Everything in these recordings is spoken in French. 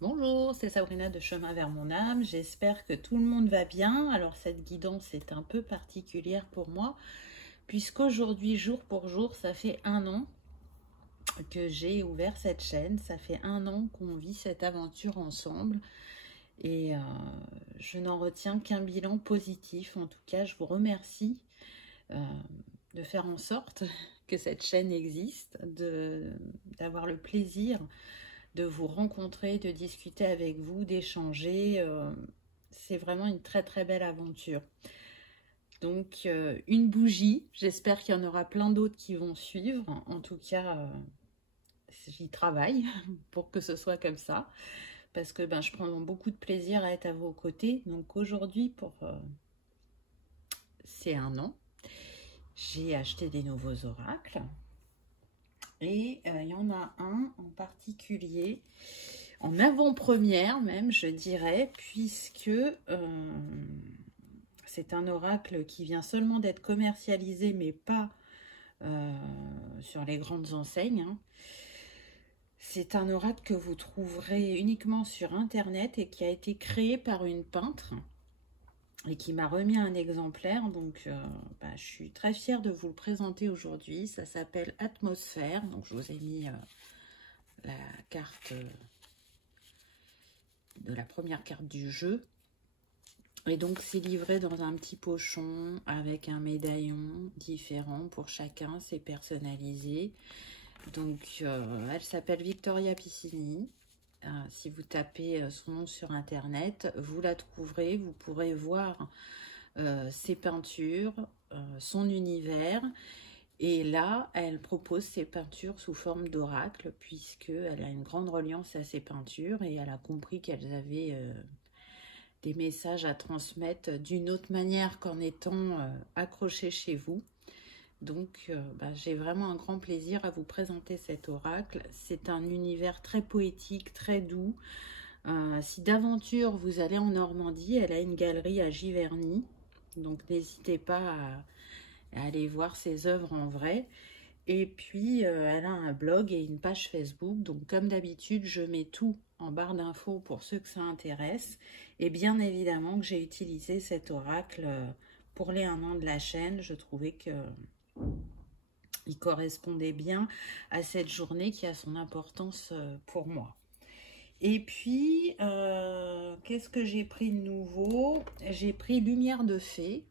Bonjour, c'est Sabrina de Chemin vers mon âme. J'espère que tout le monde va bien. Alors cette guidance est un peu particulière pour moi, puisqu'aujourd'hui, jour pour jour, ça fait 1 an que j'ai ouvert cette chaîne. Ça fait 1 an qu'on vit cette aventure ensemble. Et je n'en retiens qu'un bilan positif. En tout cas, je vous remercie de faire en sorte que cette chaîne existe, d'avoir le plaisir de vous rencontrer, de discuter avec vous, d'échanger. C'est vraiment une très très belle aventure. Donc une bougie, j'espère qu'il y en aura plein d'autres qui vont suivre. En tout cas, j'y travaille pour que ce soit comme ça. Parce que je prends beaucoup de plaisir à être à vos côtés. Donc aujourd'hui, c'est 1 an, j'ai acheté des nouveaux oracles. Et il y en a un en particulier, en avant-première même, je dirais, puisque c'est un oracle qui vient seulement d'être commercialisé, mais pas sur les grandes enseignes. C'est un oracle que vous trouverez uniquement sur Internet et qui a été créé par une peintre et qui m'a remis un exemplaire. Donc, je suis très fière de vous le présenter aujourd'hui. Ça s'appelle Atmosphère. Donc, je vous ai mis la carte de la première carte du jeu. Et donc, c'est livré dans un petit pochon avec un médaillon différent pour chacun. C'est personnalisé. Donc, elle s'appelle Victoria Piscini. Si vous tapez son nom sur Internet, vous la trouverez. Vous pourrez voir ses peintures, son univers. Et là, elle propose ses peintures sous forme d'oracle, puisqu'elle a une grande reliance à ses peintures et elle a compris qu'elles avaient des messages à transmettre d'une autre manière qu'en étant accrochées chez vous. Donc, j'ai vraiment un grand plaisir à vous présenter cet oracle. C'est un univers très poétique, très doux. Si d'aventure vous allez en Normandie, elle a une galerie à Giverny. Donc, n'hésitez pas à aller voir ses œuvres en vrai. Et puis, elle a un blog et une page Facebook. Donc, comme d'habitude, je mets tout en barre d'infos pour ceux que ça intéresse. Et bien évidemment que j'ai utilisé cet oracle pour les 1 an de la chaîne. Je trouvais que il correspondait bien à cette journée qui a son importance pour moi. Et puis, qu'est-ce que j'ai pris de nouveau? J'ai pris Lumière de Fée,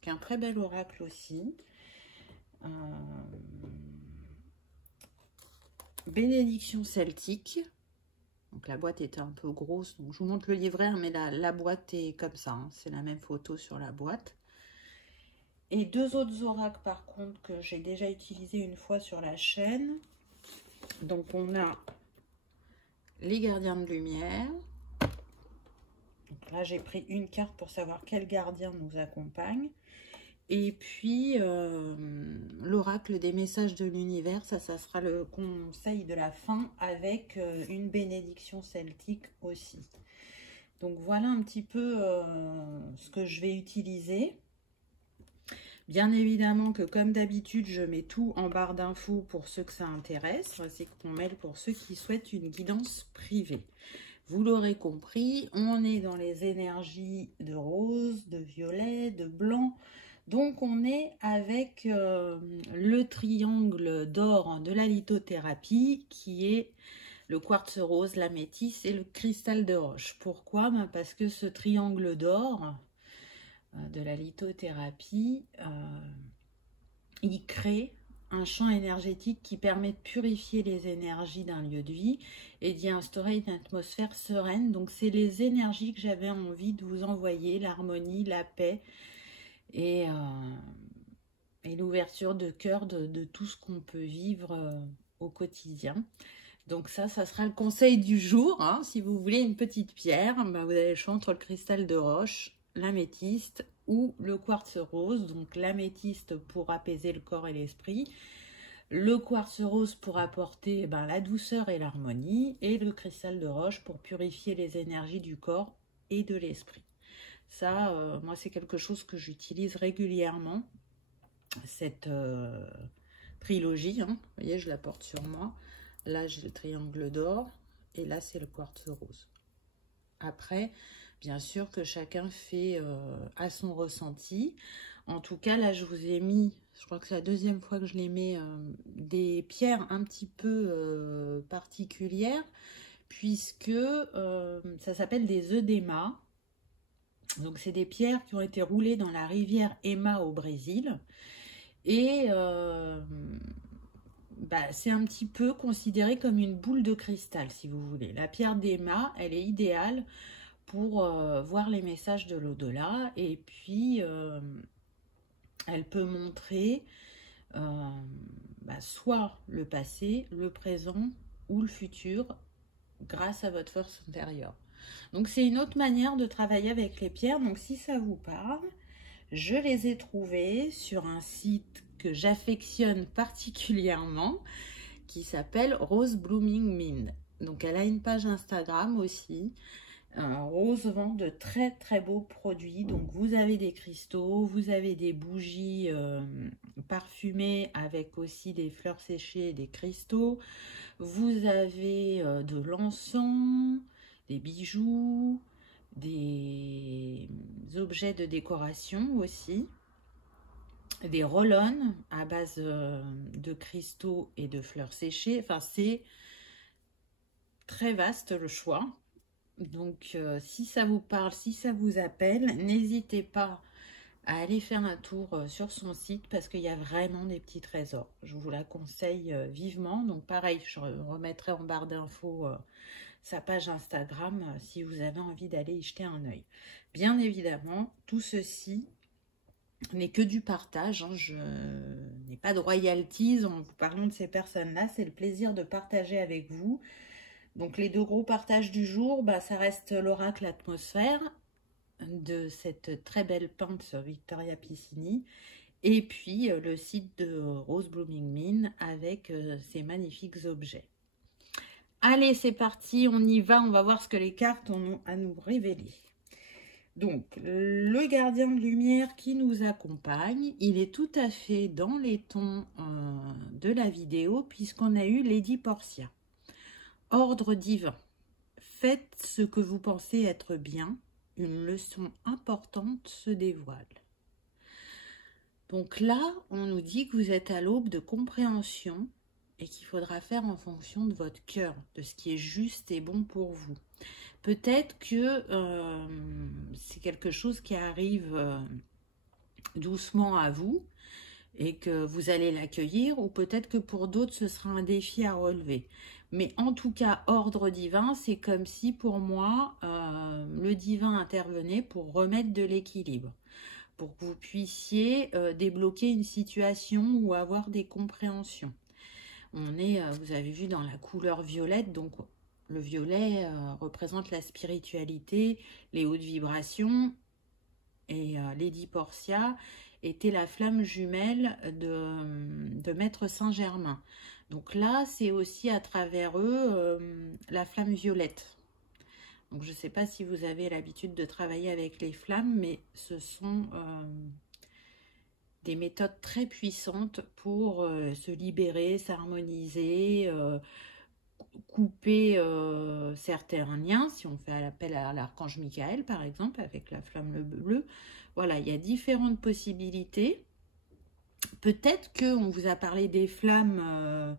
qui est un très bel oracle aussi. Bénédiction celtique. Donc la boîte était un peu grosse, donc je vous montre le livret, mais la boîte est comme ça, hein, c'est la même photo sur la boîte. Et 2 autres oracles par contre que j'ai déjà utilisé une fois sur la chaîne. Donc on a les gardiens de lumière. Donc là j'ai pris une carte pour savoir quel gardien nous accompagne. Et puis l'oracle des messages de l'univers, ça sera le conseil de la fin avec une bénédiction celtique aussi. Donc voilà un petit peu ce que je vais utiliser. Bien évidemment que comme d'habitude, je mets tout en barre d'infos pour ceux que ça intéresse, ainsi qu'on mail pour ceux qui souhaitent une guidance privée. Vous l'aurez compris, on est dans les énergies de rose, de violet, de blanc. Donc on est avec le triangle d'or de la lithothérapie qui est le quartz rose, la métisse et le cristal de roche. Pourquoi? Parce que ce triangle d'or de la lithothérapie, il crée un champ énergétique qui permet de purifier les énergies d'un lieu de vie et d'y instaurer une atmosphère sereine. Donc c'est les énergies que j'avais envie de vous envoyer, l'harmonie, la paix et l'ouverture de cœur de tout ce qu'on peut vivre au quotidien. Donc ça sera le conseil du jour. Hein. Si vous voulez une petite pierre, vous avez le choix entre le cristal de roche, l'améthyste ou le quartz rose. Donc l'améthyste pour apaiser le corps et l'esprit, le quartz rose pour apporter la douceur et l'harmonie, et le cristal de roche pour purifier les énergies du corps et de l'esprit. Ça, moi, c'est quelque chose que j'utilise régulièrement, cette trilogie. Hein. Vous voyez, je la porte sur moi. Là, j'ai le triangle d'or et là c'est le quartz rose. Après, bien sûr que chacun fait à son ressenti. En tout cas, là, je vous ai mis, je crois que c'est la deuxième fois que je les mets, des pierres un petit peu particulières, puisque ça s'appelle des œdémas. Donc, c'est des pierres qui ont été roulées dans la rivière Ema au Brésil. Et c'est un petit peu considéré comme une boule de cristal, si vous voulez. La pierre d'Ema, elle est idéale pour voir les messages de l'au-delà, et puis elle peut montrer soit le passé, le présent ou le futur grâce à votre force intérieure. Donc c'est une autre manière de travailler avec les pierres. Donc si ça vous parle, je les ai trouvées sur un site que j'affectionne particulièrement qui s'appelle Rose Blooming Mind. Donc elle a une page Instagram aussi. Rose vend de très très beaux produits. Donc vous avez des cristaux, vous avez des bougies parfumées avec aussi des fleurs séchées et des cristaux. Vous avez de l'encens, des bijoux, des objets de décoration aussi, des roll-on à base de cristaux et de fleurs séchées. Enfin, c'est très vaste le choix. Donc, si ça vous parle, si ça vous appelle, n'hésitez pas à aller faire un tour sur son site parce qu'il y a vraiment des petits trésors. Je vous la conseille vivement. Donc, pareil, je remettrai en barre d'infos sa page Instagram si vous avez envie d'aller y jeter un œil. Bien évidemment, tout ceci n'est que du partage. Hein. Je n'ai pas de royalties en vous parlant de ces personnes-là. C'est le plaisir de partager avec vous. Donc les deux gros partages du jour, ça reste l'oracle atmosphère de cette très belle peintre Victoria Piscini. Et puis le site de Rose Blooming Mind avec ces magnifiques objets. Allez, c'est parti, on y va, on va voir ce que les cartes ont à nous révéler. Donc, le gardien de lumière qui nous accompagne, il est tout à fait dans les tons de la vidéo puisqu'on a eu Lady Portia. Ordre divin. Faites ce que vous pensez être bien. Une leçon importante se dévoile. Donc là, on nous dit que vous êtes à l'aube de compréhension et qu'il faudra faire en fonction de votre cœur, de ce qui est juste et bon pour vous. Peut-être que c'est quelque chose qui arrive doucement à vous et que vous allez l'accueillir, ou peut-être que pour d'autres, ce sera un défi à relever. Mais en tout cas, ordre divin, c'est comme si pour moi, le divin intervenait pour remettre de l'équilibre, pour que vous puissiez débloquer une situation ou avoir des compréhensions. On est, vous avez vu, dans la couleur violette, donc le violet représente la spiritualité, les hautes vibrations, et Lady Portia était la flamme jumelle de Maître Saint-Germain. Donc là, c'est aussi à travers eux la flamme violette. Donc je ne sais pas si vous avez l'habitude de travailler avec les flammes, mais ce sont des méthodes très puissantes pour se libérer, s'harmoniser, couper certains liens, si on fait appel à l'archange Michael, par exemple, avec la flamme bleue. Voilà, il y a différentes possibilités. Peut-être qu'on vous a parlé des flammes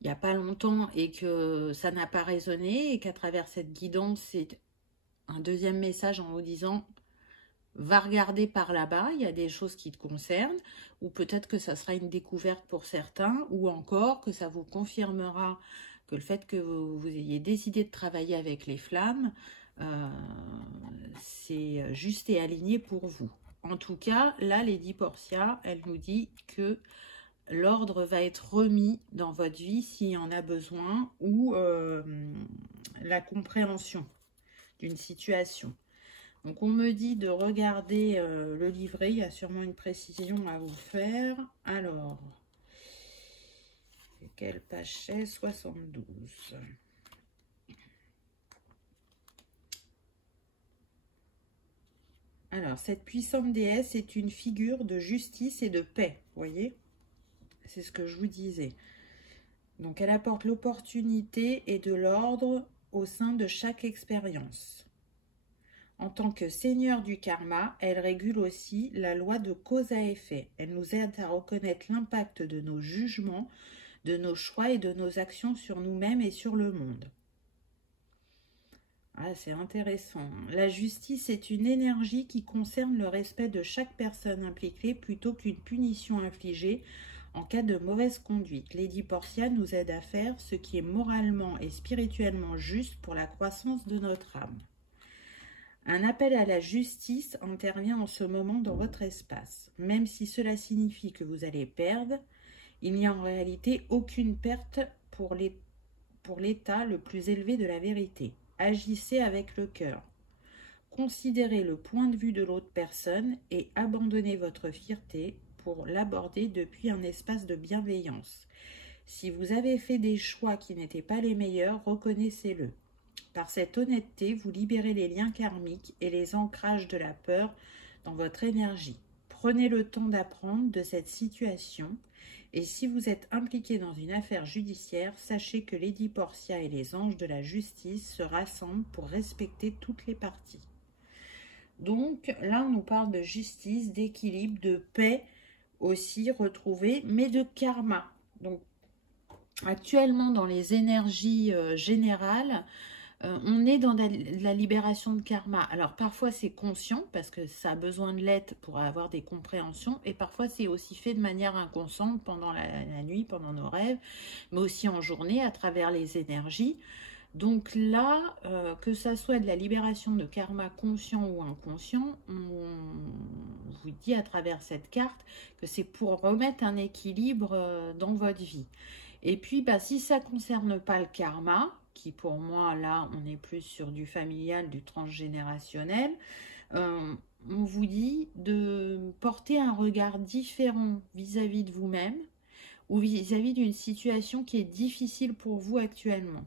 il n'y a pas longtemps et que ça n'a pas résonné et qu'à travers cette guidance, c'est un deuxième message en vous disant « Va regarder par là-bas, il y a des choses qui te concernent » ou peut-être que ça sera une découverte pour certains ou encore que ça vous confirmera que le fait que vous ayez décidé de travailler avec les flammes, c'est juste et aligné pour vous. En tout cas, là, Lady Portia, elle nous dit que l'ordre va être remis dans votre vie s'il y en a besoin ou la compréhension d'une situation. Donc, on me dit de regarder le livret. Il y a sûrement une précision à vous faire. Alors, quelle page c'est? 72. Alors, cette puissante déesse est une figure de justice et de paix. Vous voyez? C'est ce que je vous disais. Donc, elle apporte l'opportunité et de l'ordre au sein de chaque expérience. En tant que seigneur du karma, elle régule aussi la loi de cause à effet. Elle nous aide à reconnaître l'impact de nos jugements, de nos choix et de nos actions sur nous-mêmes et sur le monde. Ah, c'est intéressant. La justice est une énergie qui concerne le respect de chaque personne impliquée plutôt qu'une punition infligée en cas de mauvaise conduite. Lady Portia nous aide à faire ce qui est moralement et spirituellement juste pour la croissance de notre âme. Un appel à la justice intervient en ce moment dans votre espace. Même si cela signifie que vous allez perdre, il n'y a en réalité aucune perte pour l'état le plus élevé de la vérité. Agissez avec le cœur. Considérez le point de vue de l'autre personne et abandonnez votre fierté pour l'aborder depuis un espace de bienveillance. Si vous avez fait des choix qui n'étaient pas les meilleurs, reconnaissez-le. Par cette honnêteté, vous libérez les liens karmiques et les ancrages de la peur dans votre énergie. Prenez le temps d'apprendre de cette situation et si vous êtes impliqué dans une affaire judiciaire, sachez que Lady Portia et les anges de la justice se rassemblent pour respecter toutes les parties. Donc là, on nous parle de justice, d'équilibre, de paix aussi retrouvée, mais de karma. Donc actuellement, dans les énergies générales, on est dans la libération de karma. Alors parfois c'est conscient parce que ça a besoin de l'aide pour avoir des compréhensions et parfois c'est aussi fait de manière inconsciente pendant la nuit, pendant nos rêves, mais aussi en journée à travers les énergies. Donc là, que ça soit de la libération de karma conscient ou inconscient, on vous dit à travers cette carte que c'est pour remettre un équilibre dans votre vie. Et puis, si ça ne concerne pas le karma, qui pour moi, là, on est plus sur du familial, du transgénérationnel, on vous dit de porter un regard différent vis-à-vis de vous-même ou vis-à-vis d'une situation qui est difficile pour vous actuellement.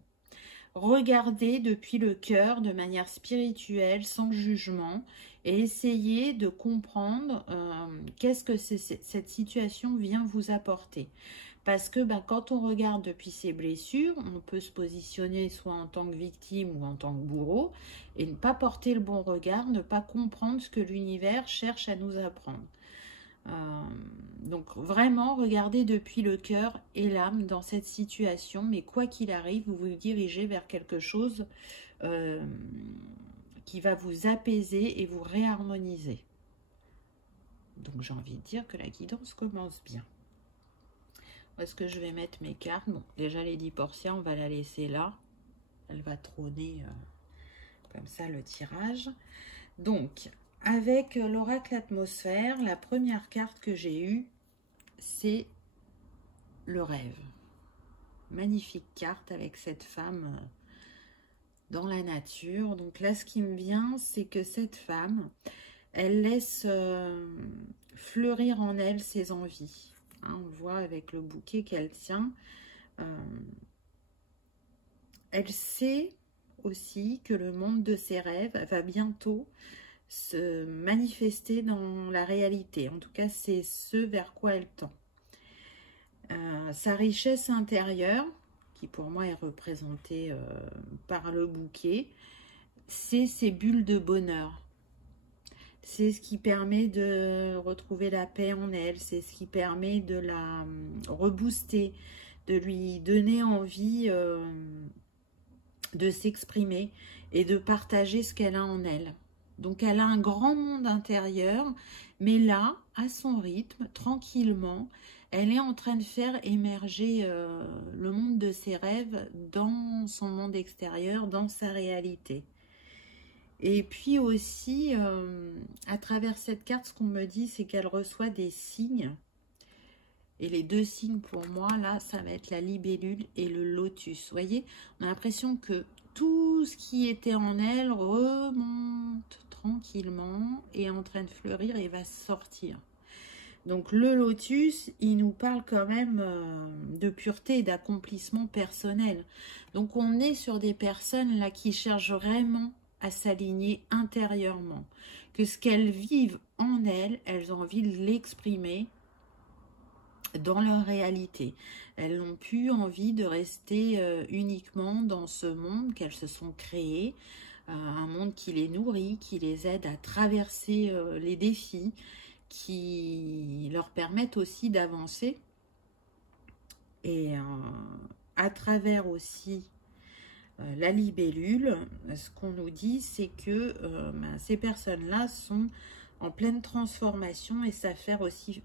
Regardez depuis le cœur de manière spirituelle, sans jugement, et essayez de comprendre qu'est-ce que cette situation vient vous apporter. Parce que quand on regarde depuis ses blessures, on peut se positionner soit en tant que victime ou en tant que bourreau et ne pas porter le bon regard, ne pas comprendre ce que l'univers cherche à nous apprendre. Donc vraiment, regardez depuis le cœur et l'âme dans cette situation, mais quoi qu'il arrive, vous vous dirigez vers quelque chose qui va vous apaiser et vous réharmoniser. Donc j'ai envie de dire que la guidance commence bien. Où est-ce que je vais mettre mes cartes? Bon, déjà Lady Portia, on va la laisser là. Elle va trôner comme ça le tirage. Donc, avec l'oracle atmosphère, la première carte que j'ai eue, c'est le rêve. Magnifique carte avec cette femme dans la nature. Donc là, ce qui me vient, c'est que cette femme, elle laisse fleurir en elle ses envies. Hein, on le voit avec le bouquet qu'elle tient. Elle sait aussi que le monde de ses rêves va bientôt se manifester dans la réalité. En tout cas, c'est ce vers quoi elle tend. Sa richesse intérieure, qui pour moi est représentée par le bouquet, c'est ces bulles de bonheur. C'est ce qui permet de retrouver la paix en elle, c'est ce qui permet de la rebooster, de lui donner envie de s'exprimer et de partager ce qu'elle a en elle. Donc elle a un grand monde intérieur, mais là, à son rythme, tranquillement, elle est en train de faire émerger le monde de ses rêves dans son monde extérieur, dans sa réalité. Et puis aussi, à travers cette carte, ce qu'on me dit, c'est qu'elle reçoit des signes. Et les deux signes, pour moi, là, ça va être la libellule et le lotus. Vous voyez, on a l'impression que tout ce qui était en elle remonte tranquillement et est en train de fleurir et va sortir. Donc, le lotus, il nous parle quand même de pureté et d'accomplissement personnel. Donc, on est sur des personnes là qui cherchent vraiment à s'aligner intérieurement, que ce qu'elles vivent en elles, elles ont envie de l'exprimer dans leur réalité. Elles n'ont plus envie de rester uniquement dans ce monde qu'elles se sont créées, un monde qui les nourrit, qui les aide à traverser les défis, qui leur permettent aussi d'avancer. Et à travers aussi la libellule, ce qu'on nous dit, c'est que ces personnes-là sont en pleine transformation et savent faire aussi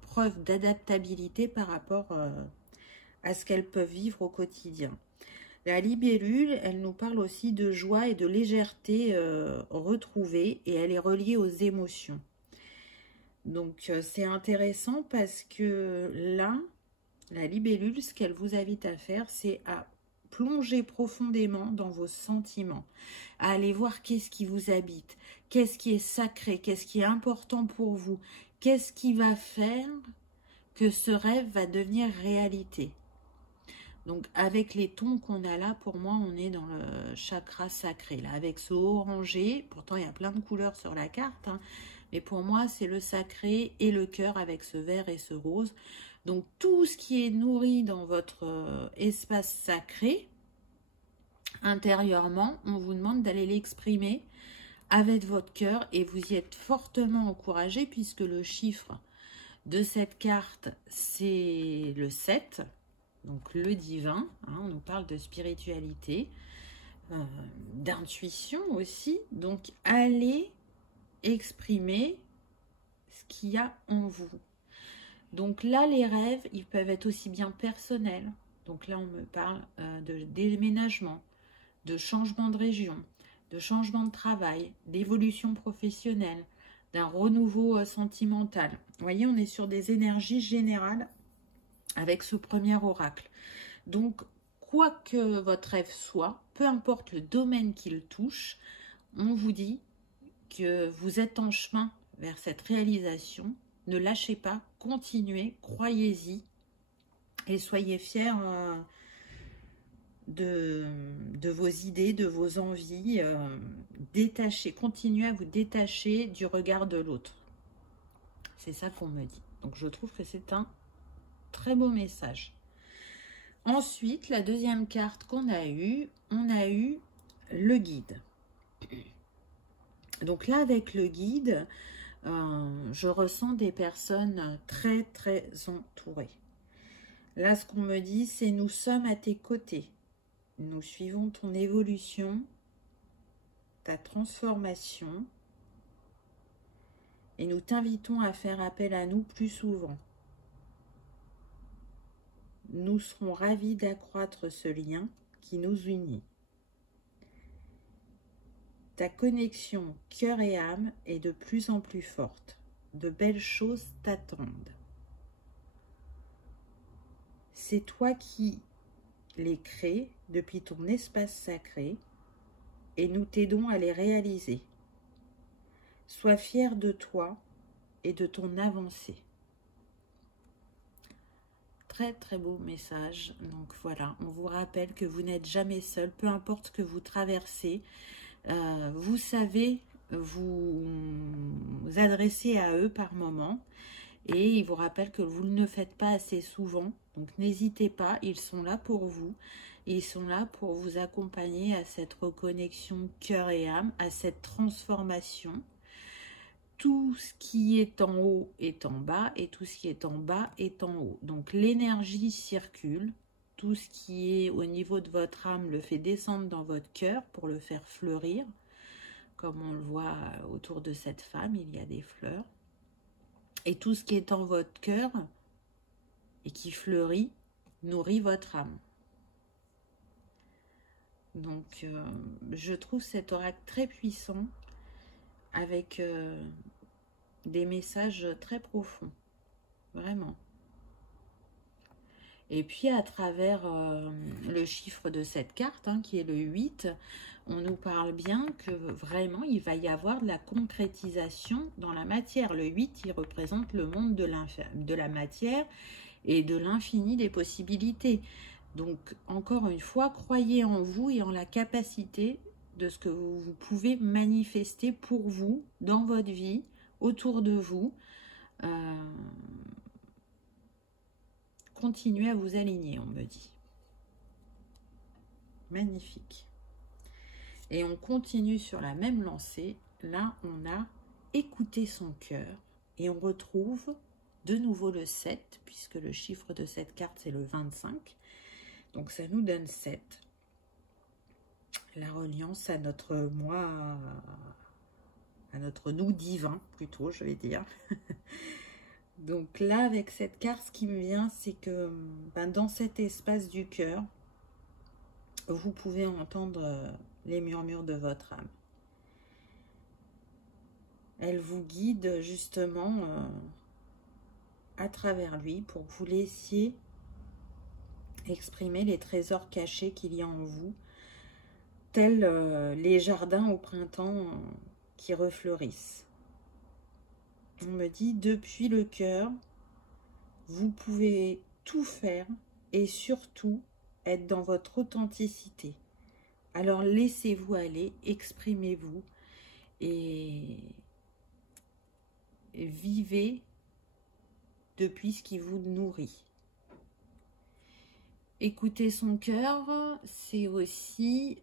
preuve d'adaptabilité par rapport à ce qu'elles peuvent vivre au quotidien. La libellule, elle nous parle aussi de joie et de légèreté retrouvée, et elle est reliée aux émotions. Donc c'est intéressant parce que là, la libellule, ce qu'elle vous invite à faire, c'est à plonger profondément dans vos sentiments, à aller voir qu'est-ce qui vous habite, qu'est-ce qui est sacré, qu'est-ce qui est important pour vous, qu'est-ce qui va faire que ce rêve va devenir réalité. Donc avec les tons qu'on a là, pour moi, on est dans le chakra sacré, là, avec ce orangé. Pourtant, il y a plein de couleurs sur la carte, hein, mais pour moi, c'est le sacré et le cœur avec ce vert et ce rose. Donc tout ce qui est nourri dans votre espace sacré, intérieurement, on vous demande d'aller l'exprimer avec votre cœur, et vous y êtes fortement encouragé puisque le chiffre de cette carte, c'est le 7, donc le divin, hein, on nous parle de spiritualité, d'intuition aussi, donc allez exprimer ce qu'il y a en vous. Donc là, les rêves, ils peuvent être aussi bien personnels. Donc là, on me parle de déménagement, de changement de région, de changement de travail, d'évolution professionnelle, d'un renouveau sentimental. Vous voyez, on est sur des énergies générales avec ce premier oracle. Donc, quoi que votre rêve soit, peu importe le domaine qu'il touche, on vous dit que vous êtes en chemin vers cette réalisation. Ne lâchez pas, continuez, croyez-y et soyez fiers de vos idées, de vos envies. Détachez, continuez à vous détacher du regard de l'autre. C'est ça qu'on me dit. Donc je trouve que c'est un très beau message. Ensuite, la deuxième carte qu'on a eue, on a eu le guide. Donc là, avec le guide, je ressens des personnes très, très entourées. Là, ce qu'on me dit, c'est: nous sommes à tes côtés. Nous suivons ton évolution, ta transformation, et nous t'invitons à faire appel à nous plus souvent. Nous serons ravis d'accroître ce lien qui nous unit. Ta connexion cœur et âme est de plus en plus forte. De belles choses t'attendent. C'est toi qui les crées depuis ton espace sacré et nous t'aidons à les réaliser. Sois fier de toi et de ton avancée. Très très beau message. Donc voilà, on vous rappelle que vous n'êtes jamais seul, peu importe ce que vous traversez. Vous savez vous adresser à eux par moment, et ils vous rappellent que vous ne le faites pas assez souvent. Donc n'hésitez pas, ils sont là pour vous. Ils sont là pour vous accompagner à cette reconnexion cœur et âme, à cette transformation. Tout ce qui est en haut est en bas, et tout ce qui est en bas est en haut. Donc l'énergie circule. Tout ce qui est au niveau de votre âme le fait descendre dans votre cœur pour le faire fleurir. Comme on le voit autour de cette femme, il y a des fleurs. Et tout ce qui est en votre cœur et qui fleurit, nourrit votre âme. Donc, je trouve cet oracle très puissant, avec des messages très profonds. Vraiment. Et puis, à travers le chiffre de cette carte, hein, qui est le 8, on nous parle bien que vraiment, il va y avoir de la concrétisation dans la matière. Le 8, il représente le monde de la matière et de l'infini des possibilités. Donc, encore une fois, croyez en vous et en la capacité de ce que vous pouvez manifester pour vous, dans votre vie, autour de vous. continuez à vous aligner, on me dit. Magnifique. Et on continue sur la même lancée. Là, on a écouté son cœur et on retrouve de nouveau le 7, puisque le chiffre de cette carte, c'est le 25. Donc, ça nous donne 7. La reliance à notre moi, à notre nous divin, plutôt, je vais dire. Donc là, avec cette carte, ce qui me vient, c'est que dans cet espace du cœur, vous pouvez entendre les murmures de votre âme. Elle vous guide justement à travers lui pour que vous laissiez exprimer les trésors cachés qu'il y a en vous, tels les jardins au printemps qui refleurissent. On me dit, depuis le cœur, vous pouvez tout faire et surtout être dans votre authenticité. Alors laissez-vous aller, exprimez-vous et vivez depuis ce qui vous nourrit. Écouter son cœur, c'est aussi,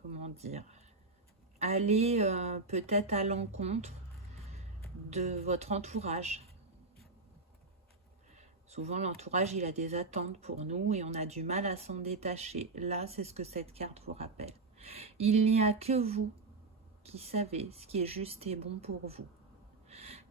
comment dire, aller peut-être à l'encontre de votre entourage. Souvent, l'entourage, il a des attentes pour nous et on a du mal à s'en détacher. Là, c'est ce que cette carte vous rappelle. Il n'y a que vous qui savez ce qui est juste et bon pour vous.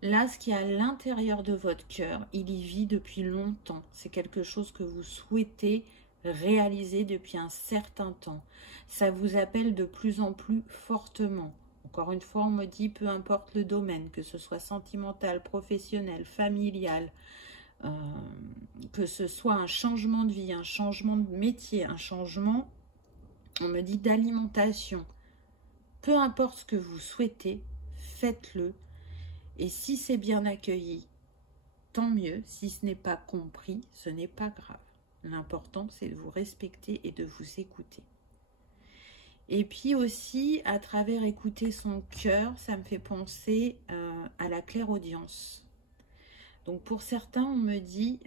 Là, ce qui est à l'intérieur de votre cœur, il y vit depuis longtemps. C'est quelque chose que vous souhaitez réaliser depuis un certain temps. Ça vous appelle de plus en plus fortement. Encore une fois, on me dit, peu importe le domaine, que ce soit sentimental, professionnel, familial, que ce soit un changement de vie, un changement de métier, un changement, on me dit, d'alimentation. Peu importe ce que vous souhaitez, faites-le. Et si c'est bien accueilli, tant mieux. Si ce n'est pas compris, ce n'est pas grave. L'important, c'est de vous respecter et de vous écouter. Et puis aussi, à travers écouter son cœur, ça me fait penser à la clairaudience. Donc pour certains, on me dit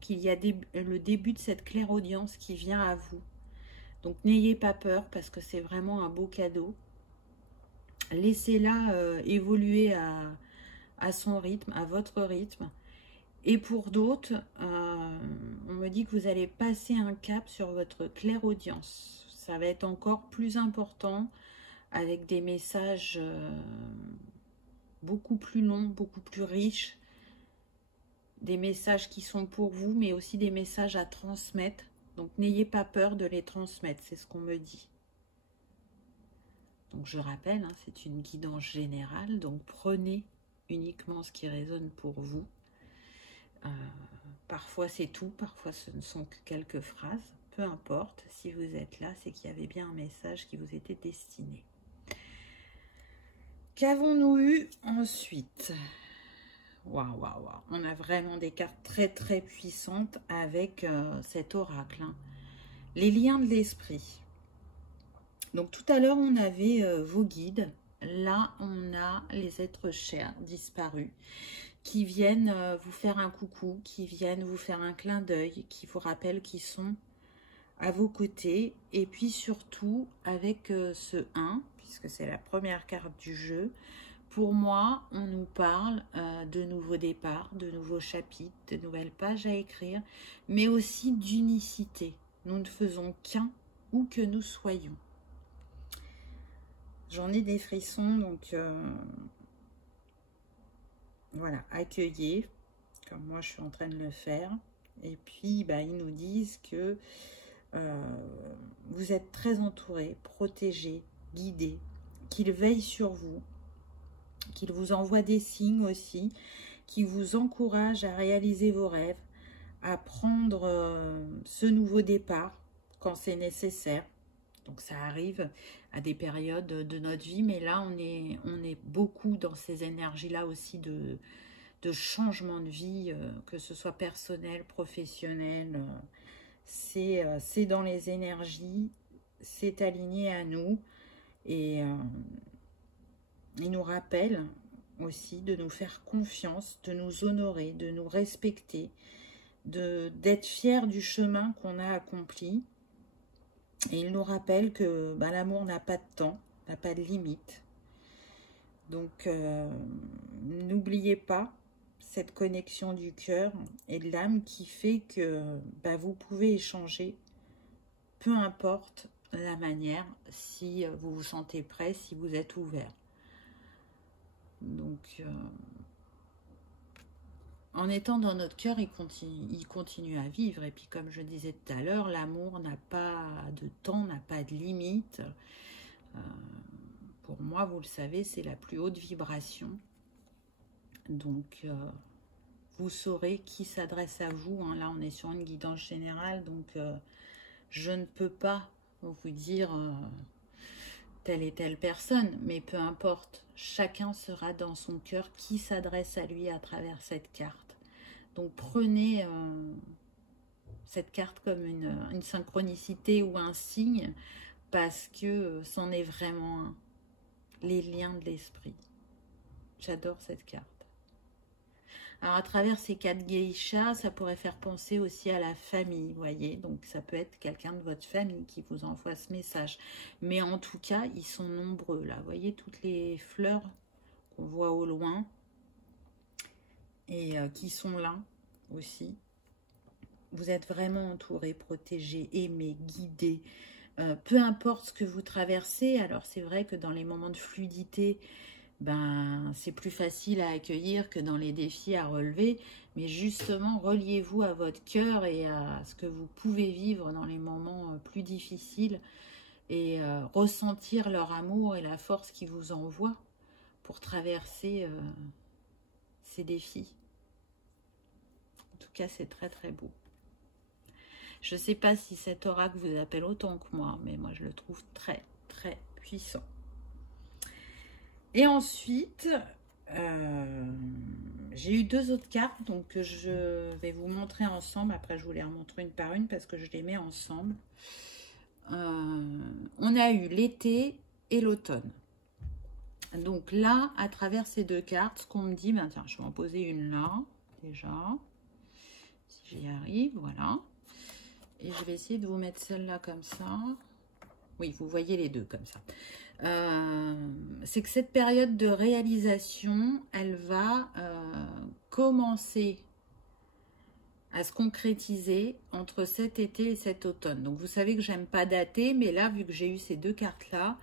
qu'il y a le début de cette clairaudience qui vient à vous. Donc n'ayez pas peur parce que c'est vraiment un beau cadeau. Laissez-la évoluer à son rythme, à votre rythme. Et pour d'autres, on me dit que vous allez passer un cap sur votre clairaudience. Ça va être encore plus important avec des messages beaucoup plus longs, beaucoup plus riches. Des messages qui sont pour vous, mais aussi des messages à transmettre. Donc n'ayez pas peur de les transmettre, c'est ce qu'on me dit. Donc je rappelle, hein, c'est une guidance générale, donc prenez uniquement ce qui résonne pour vous. Parfois c'est tout, parfois ce ne sont que quelques phrases. Peu importe, si vous êtes là, c'est qu'il y avait bien un message qui vous était destiné. Qu'avons-nous eu ensuite? Waouh, waouh, waouh. On a vraiment des cartes très très puissantes avec cet oracle. Hein. Les liens de l'esprit. Donc tout à l'heure, on avait vos guides. Là, on a les êtres chers disparus qui viennent vous faire un coucou, qui viennent vous faire un clin d'œil, qui vous rappellent qu'ils sont à vos côtés. Et puis surtout, avec ce 1, puisque c'est la première carte du jeu, pour moi, on nous parle de nouveaux départs, de nouveaux chapitres, de nouvelles pages à écrire, mais aussi d'unicité. Nous ne faisons qu'un où que nous soyons. J'en ai des frissons, donc voilà, accueillez, comme moi je suis en train de le faire. Et puis, ils nous disent que vous êtes très entourés, protégés, guidés, qu'ils veillent sur vous, qu'ils vous envoient des signes aussi, qui vous encouragent à réaliser vos rêves, à prendre ce nouveau départ quand c'est nécessaire. Donc ça arrive à des périodes de notre vie, mais là on est beaucoup dans ces énergies-là aussi de changement de vie, que ce soit personnel, professionnel. C'est dans les énergies, c'est aligné à nous et il nous rappelle aussi, de nous faire confiance, de nous honorer, de nous respecter, d'être fiers du chemin qu'on a accompli. Et il nous rappelle que l'amour n'a pas de temps, n'a pas de limite. Donc, n'oubliez pas cette connexion du cœur et de l'âme qui fait que vous pouvez échanger, peu importe la manière, si vous vous sentez prêt, si vous êtes ouvert. Donc, en étant dans notre cœur, il continue à vivre. Et puis, comme je disais tout à l'heure, l'amour n'a pas de temps, n'a pas de limite. Pour moi, vous le savez, c'est la plus haute vibration. Donc, vous saurez qui s'adresse à vous. Hein. Là, on est sur une guidance générale, donc je ne peux pas vous dire telle et telle personne, mais peu importe, chacun sera dans son cœur qui s'adresse à lui à travers cette carte. Donc, prenez cette carte comme une synchronicité ou un signe, parce que c'en est vraiment un. Les liens de l'esprit. J'adore cette carte. Alors, à travers ces 4 geishas, ça pourrait faire penser aussi à la famille, vous voyez. Donc, ça peut être quelqu'un de votre famille qui vous envoie ce message. Mais en tout cas, ils sont nombreux, là. Vous voyez, toutes les fleurs qu'on voit au loin et qui sont là aussi. Vous êtes vraiment entourés, protégés, aimés, guidés. Peu importe ce que vous traversez. Alors, c'est vrai que dans les moments de fluidité, c'est plus facile à accueillir que dans les défis à relever, mais justement, reliez-vous à votre cœur et à ce que vous pouvez vivre dans les moments plus difficiles et ressentir leur amour et la force qu'ils vous envoient pour traverser ces défis. En tout cas, c'est très très beau. Je ne sais pas si cet oracle vous appelle autant que moi, mais moi je le trouve très très puissant. Et ensuite, j'ai eu 2 autres cartes, donc je vais vous montrer ensemble. Après, je vous les remontre une par une parce que je les mets ensemble. On a eu l'été et l'automne. Donc là, à travers ces 2 cartes, ce qu'on me dit, tiens, je vais en poser une là, déjà. Si j'y arrive, voilà. Et je vais essayer de vous mettre celle-là comme ça. Oui, vous voyez les 2 comme ça. C'est que cette période de réalisation, elle va commencer à se concrétiser entre cet été et cet automne. Donc, vous savez que j'aime pas dater, mais là, vu que j'ai eu ces 2 cartes-là,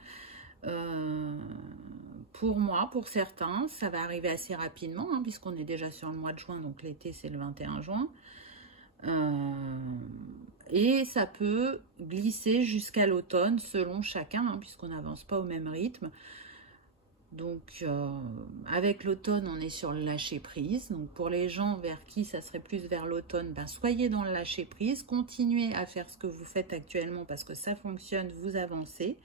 pour moi, pour certains, ça va arriver assez rapidement, hein, puisqu'on est déjà sur le mois de juin, donc l'été, c'est le 21 juin. Et ça peut glisser jusqu'à l'automne selon chacun, hein, puisqu'on n'avance pas au même rythme. Donc, avec l'automne, on est sur le lâcher-prise. Donc, pour les gens vers qui ça serait plus vers l'automne, soyez dans le lâcher-prise. Continuez à faire ce que vous faites actuellement parce que ça fonctionne, vous avancez.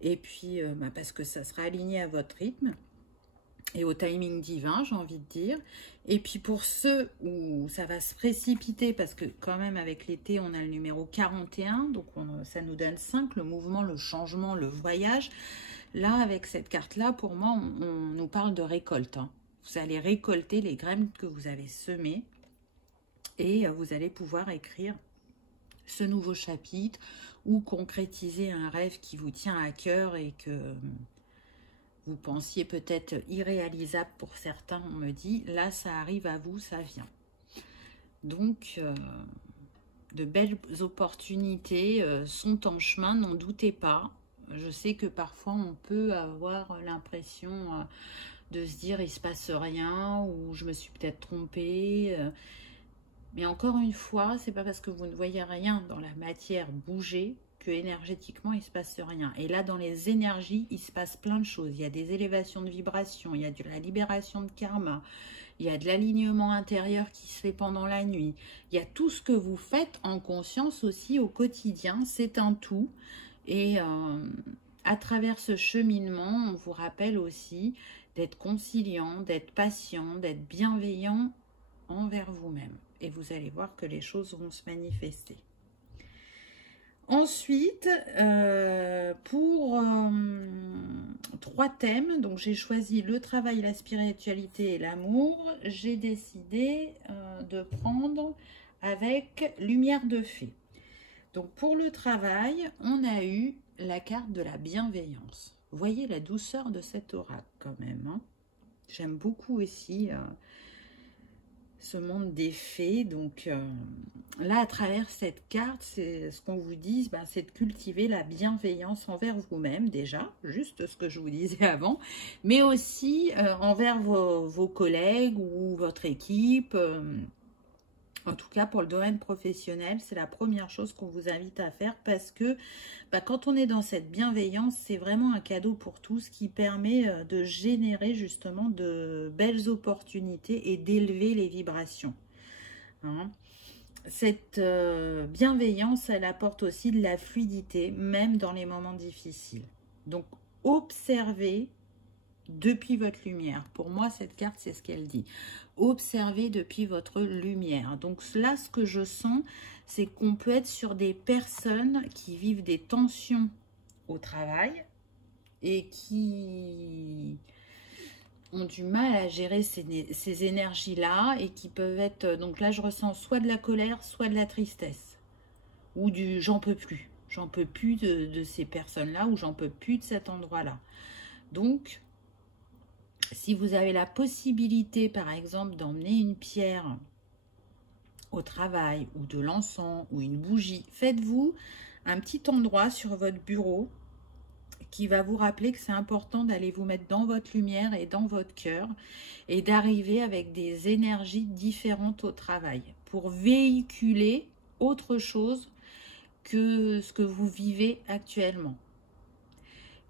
Et puis, parce que ça sera aligné à votre rythme et au timing divin, j'ai envie de dire. Et puis pour ceux où ça va se précipiter, parce que quand même avec l'été, on a le numéro 41, donc ça nous donne 5, le mouvement, le changement, le voyage. Là, avec cette carte-là, pour moi, on nous parle de récolte. Hein. Vous allez récolter les graines que vous avez semées et vous allez pouvoir écrire ce nouveau chapitre ou concrétiser un rêve qui vous tient à cœur et que vous pensiez peut-être irréalisable pour certains, on me dit, là ça arrive à vous, ça vient. Donc, de belles opportunités sont en chemin, n'en doutez pas. Je sais que parfois on peut avoir l'impression de se dire il se passe rien ou je me suis peut-être trompée. Mais encore une fois, c'est pas parce que vous ne voyez rien dans la matière bouger que énergétiquement il se passe rien. Et là, dans les énergies, il se passe plein de choses. Il y a des élévations de vibrations, il y a de la libération de karma, il y a de l'alignement intérieur qui se fait pendant la nuit. Il y a tout ce que vous faites en conscience aussi au quotidien. C'est un tout. Et à travers ce cheminement, on vous rappelle aussi d'être conciliant, d'être patient, d'être bienveillant envers vous-même. Et vous allez voir que les choses vont se manifester. Ensuite, pour 3 thèmes. Donc j'ai choisi le travail, la spiritualité et l'amour. J'ai décidé de prendre avec lumière de fée. Donc pour le travail, on a eu la carte de la bienveillance. Vous voyez la douceur de cet oracle quand même, hein. J'aime beaucoup aussi ce monde des fées. Donc là, à travers cette carte, c'est ce qu'on vous dit, ben, c'est de cultiver la bienveillance envers vous-même déjà, juste ce que je vous disais avant, mais aussi envers vos collègues ou votre équipe. En tout cas, pour le domaine professionnel, c'est la première chose qu'on vous invite à faire parce que quand on est dans cette bienveillance, c'est vraiment un cadeau pour tous qui permet de générer justement de belles opportunités et d'élever les vibrations. Hein. Cette bienveillance, elle apporte aussi de la fluidité, même dans les moments difficiles. Donc, observez depuis votre lumière. Pour moi, cette carte, c'est ce qu'elle dit. Observez depuis votre lumière. Donc là, ce que je sens, c'est qu'on peut être sur des personnes qui vivent des tensions au travail et qui ont du mal à gérer ces énergies-là et qui peuvent être... Donc là, je ressens soit de la colère, soit de la tristesse ou du « j'en peux plus ». J'en peux plus de ces personnes-là ou j'en peux plus de cet endroit-là. Donc, si vous avez la possibilité, par exemple, d'emmener une pierre au travail ou de l'encens ou une bougie, faites-vous un petit endroit sur votre bureau qui va vous rappeler que c'est important d'aller vous mettre dans votre lumière et dans votre cœur et d'arriver avec des énergies différentes au travail pour véhiculer autre chose que ce que vous vivez actuellement.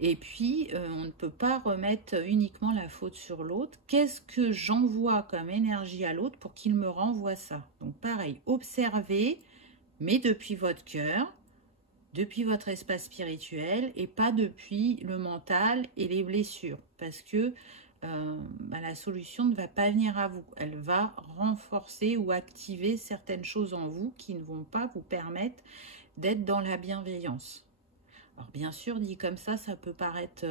Et puis, on ne peut pas remettre uniquement la faute sur l'autre. Qu'est-ce que j'envoie comme énergie à l'autre pour qu'il me renvoie ça? Donc, pareil, observez, mais depuis votre cœur, depuis votre espace spirituel et pas depuis le mental et les blessures. Parce que la solution ne va pas venir à vous. Elle va renforcer ou activer certaines choses en vous qui ne vont pas vous permettre d'être dans la bienveillance. Alors bien sûr, dit comme ça peut paraître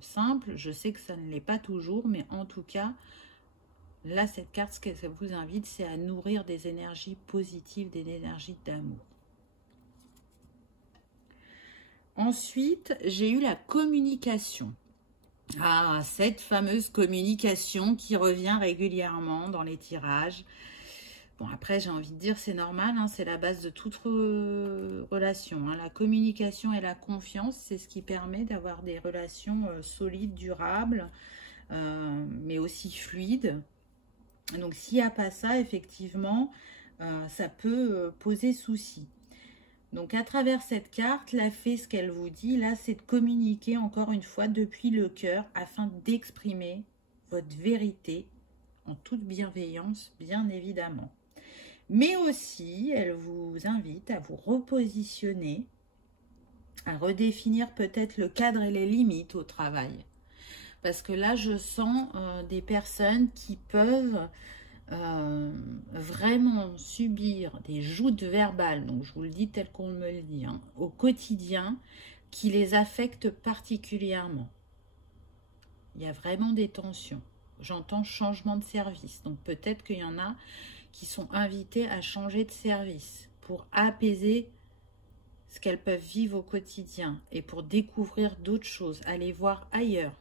simple. Je sais que ça ne l'est pas toujours, mais en tout cas, là, cette carte, ce qu'elle vous invite, c'est à nourrir des énergies positives, des énergies d'amour. Ensuite, j'ai eu la communication. Ah, cette fameuse communication qui revient régulièrement dans les tirages. Bon, après, j'ai envie de dire, c'est normal, hein, c'est la base de toute relation. Hein. La communication et la confiance, c'est ce qui permet d'avoir des relations solides, durables, mais aussi fluides. Donc, s'il n'y a pas ça, effectivement, ça peut poser souci. Donc, à travers cette carte, la fée, ce qu'elle vous dit, là, c'est de communiquer encore une fois depuis le cœur afin d'exprimer votre vérité en toute bienveillance, bien évidemment. Mais aussi, elle vous invite à vous repositionner, à redéfinir peut-être le cadre et les limites au travail. Parce que là, je sens des personnes qui peuvent vraiment subir des joutes verbales, donc je vous le dis tel qu'on me le dit, hein, au quotidien, qui les affectent particulièrement. Il y a vraiment des tensions. J'entends changement de service, donc peut-être qu'il y en a qui sont invités à changer de service pour apaiser ce qu'elles peuvent vivre au quotidien et pour découvrir d'autres choses, aller voir ailleurs.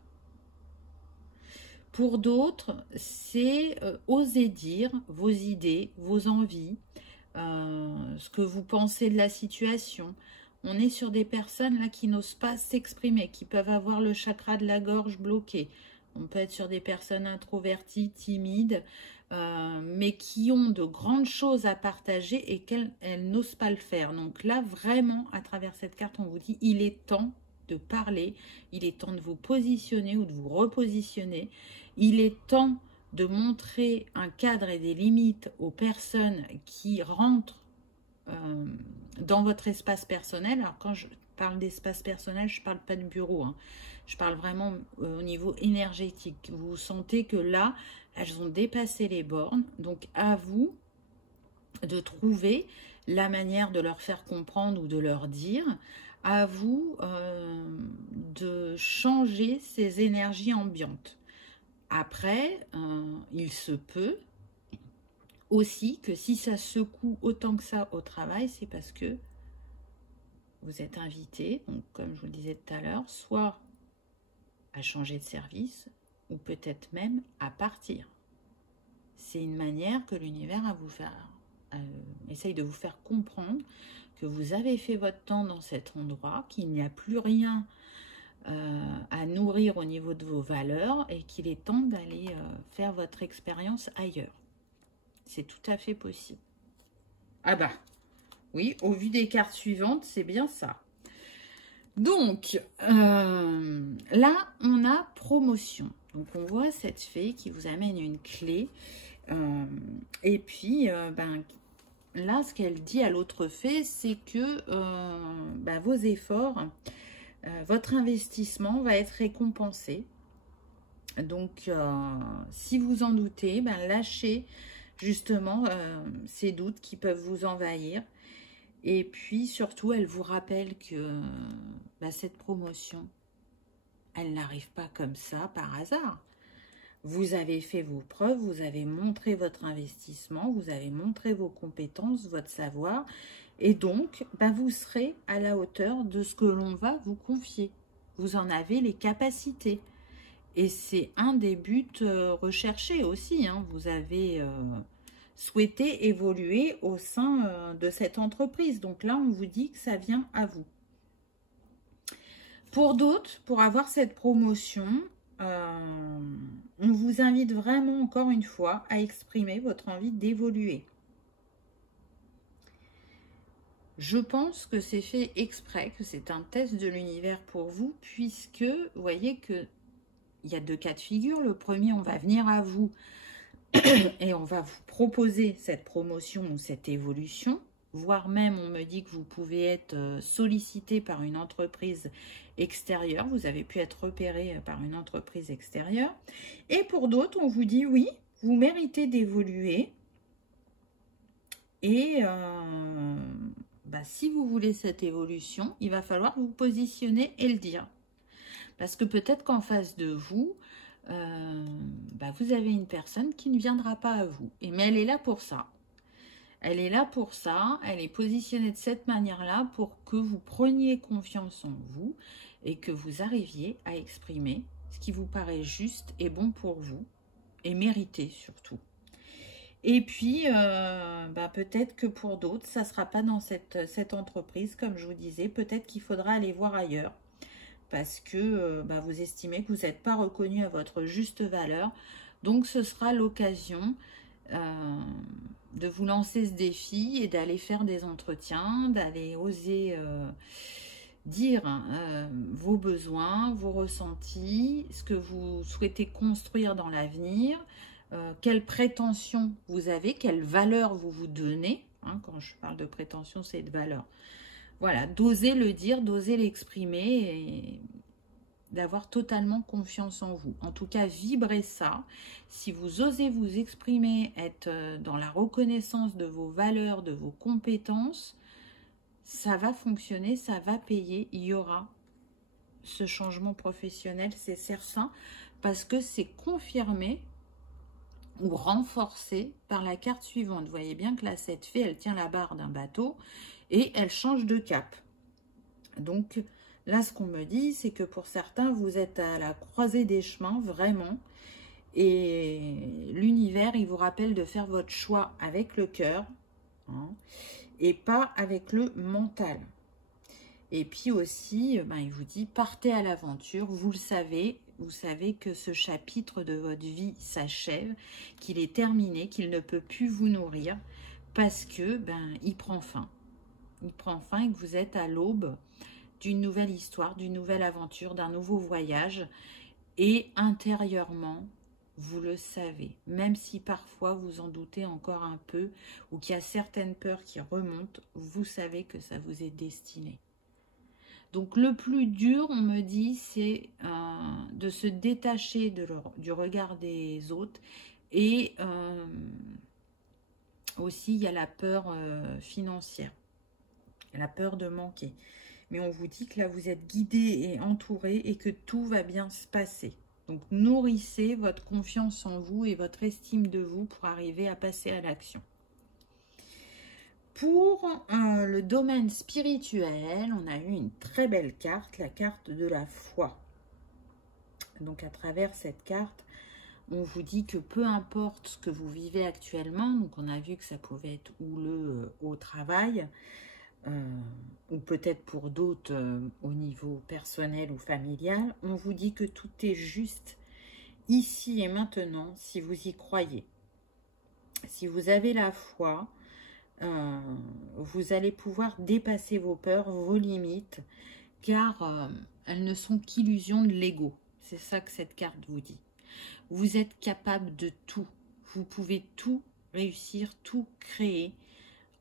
Pour d'autres, c'est oser dire vos idées, vos envies, ce que vous pensez de la situation. On est sur des personnes là qui n'osent pas s'exprimer, qui peuvent avoir le chakra de la gorge bloqué. On peut être sur des personnes introverties, timides, mais qui ont de grandes choses à partager et qu'elles n'osent pas le faire. Donc là, vraiment, à travers cette carte, on vous dit, il est temps de parler, il est temps de vous positionner ou de vous repositionner. Il est temps de montrer un cadre et des limites aux personnes qui rentrent dans votre espace personnel. Alors quand je parle d'espace personnel, je ne parle pas de bureau, hein. Je parle vraiment au niveau énergétique. Vous sentez que là, elles ont dépassé les bornes. Donc à vous de trouver la manière de leur faire comprendre ou de leur dire à vous de changer ces énergies ambiantes. Après, il se peut aussi que si ça secoue autant que ça au travail, c'est parce que vous êtes invité, donc comme je vous le disais tout à l'heure, soit à changer de service ou peut-être même à partir. C'est une manière que l'univers essaye de vous faire comprendre que vous avez fait votre temps dans cet endroit, qu'il n'y a plus rien à nourrir au niveau de vos valeurs et qu'il est temps d'aller faire votre expérience ailleurs. C'est tout à fait possible. Ah bah, oui, au vu des cartes suivantes, c'est bien ça. Donc, là, on a promotion. Donc, on voit cette fée qui vous amène une clé. Et puis, là, ce qu'elle dit à l'autre fée, c'est que vos efforts, votre investissement va être récompensé. Donc, si vous en doutez, lâchez justement ces doutes qui peuvent vous envahir. Et puis, surtout, elle vous rappelle que cette promotion, elle n'arrive pas comme ça par hasard. Vous avez fait vos preuves, vous avez montré votre investissement, vous avez montré vos compétences, votre savoir. Et donc, vous serez à la hauteur de ce que l'on va vous confier. Vous en avez les capacités. Et c'est un des buts recherchés aussi. Hein. Vous avez souhaité évoluer au sein de cette entreprise. Donc là, on vous dit que ça vient à vous. Pour d'autres, pour avoir cette promotion, on vous invite vraiment encore une fois à exprimer votre envie d'évoluer. Je pense que c'est fait exprès, que c'est un test de l'univers pour vous, puisque vous voyez que il y a deux cas de figure. Le premier, on va venir à vous et on va vous proposer cette promotion ou cette évolution, voire même on me dit que vous pouvez être sollicité par une entreprise extérieure, vous avez pu être repéré par une entreprise extérieure. Et pour d'autres, on vous dit oui, vous méritez d'évoluer. Et si vous voulez cette évolution, il va falloir vous positionner et le dire. Parce que peut-être qu'en face de vous, vous avez une personne qui ne viendra pas à vous. Mais elle est là pour ça. Elle est là pour ça. Elle est positionnée de cette manière-là pour que vous preniez confiance en vous et que vous arriviez à exprimer ce qui vous paraît juste et bon pour vous et mérité surtout. Et puis, peut-être que pour d'autres, ça ne sera pas dans cette entreprise, comme je vous disais. Peut-être qu'il faudra aller voir ailleurs. Parce que vous estimez que vous n'êtes pas reconnu à votre juste valeur. Donc, ce sera l'occasion de vous lancer ce défi et d'aller faire des entretiens, d'aller oser dire vos besoins, vos ressentis, ce que vous souhaitez construire dans l'avenir, quelles prétentions vous avez, quelles valeurs vous vous donnez. Hein, quand je parle de prétention, c'est de valeur. Voilà, d'oser le dire, d'oser l'exprimer et d'avoir totalement confiance en vous. En tout cas, vibrez ça. Si vous osez vous exprimer, être dans la reconnaissance de vos valeurs, de vos compétences, ça va fonctionner, ça va payer. Il y aura ce changement professionnel, c'est certain, parce que c'est confirmé ou renforcé par la carte suivante. Vous voyez bien que là, cette fée, elle tient la barre d'un bateau et elle change de cap. Donc là, ce qu'on me dit, c'est que pour certains, vous êtes à la croisée des chemins, vraiment. Et l'univers, il vous rappelle de faire votre choix avec le cœur, hein, et pas avec le mental. Et puis aussi, il vous dit, partez à l'aventure, vous le savez. Vous savez que ce chapitre de votre vie s'achève, qu'il est terminé, qu'il ne peut plus vous nourrir parce que il prend fin. Il prend fin et que vous êtes à l'aube d'une nouvelle histoire, d'une nouvelle aventure, d'un nouveau voyage. Et intérieurement, vous le savez. Même si parfois vous en doutez encore un peu ou qu'il y a certaines peurs qui remontent, vous savez que ça vous est destiné. Donc le plus dur, on me dit, c'est de se détacher du regard des autres. Et aussi, il y a la peur financière, la peur de manquer. mais on vous dit que là, vous êtes guidé et entouré et que tout va bien se passer. Donc, nourrissez votre confiance en vous et votre estime de vous pour arriver à passer à l'action. Pour le domaine spirituel, on a eu une très belle carte, la carte de la foi. Donc, à travers cette carte, on vous dit que peu importe ce que vous vivez actuellement, donc on a vu que ça pouvait être houleux au travail, ou peut-être pour d'autres au niveau personnel ou familial, on vous dit que tout est juste ici et maintenant si vous y croyez. Si vous avez la foi, vous allez pouvoir dépasser vos peurs, vos limites, car elles ne sont qu'illusions de l'ego. C'est ça que cette carte vous dit. Vous êtes capable de tout. Vous pouvez tout réussir, tout créer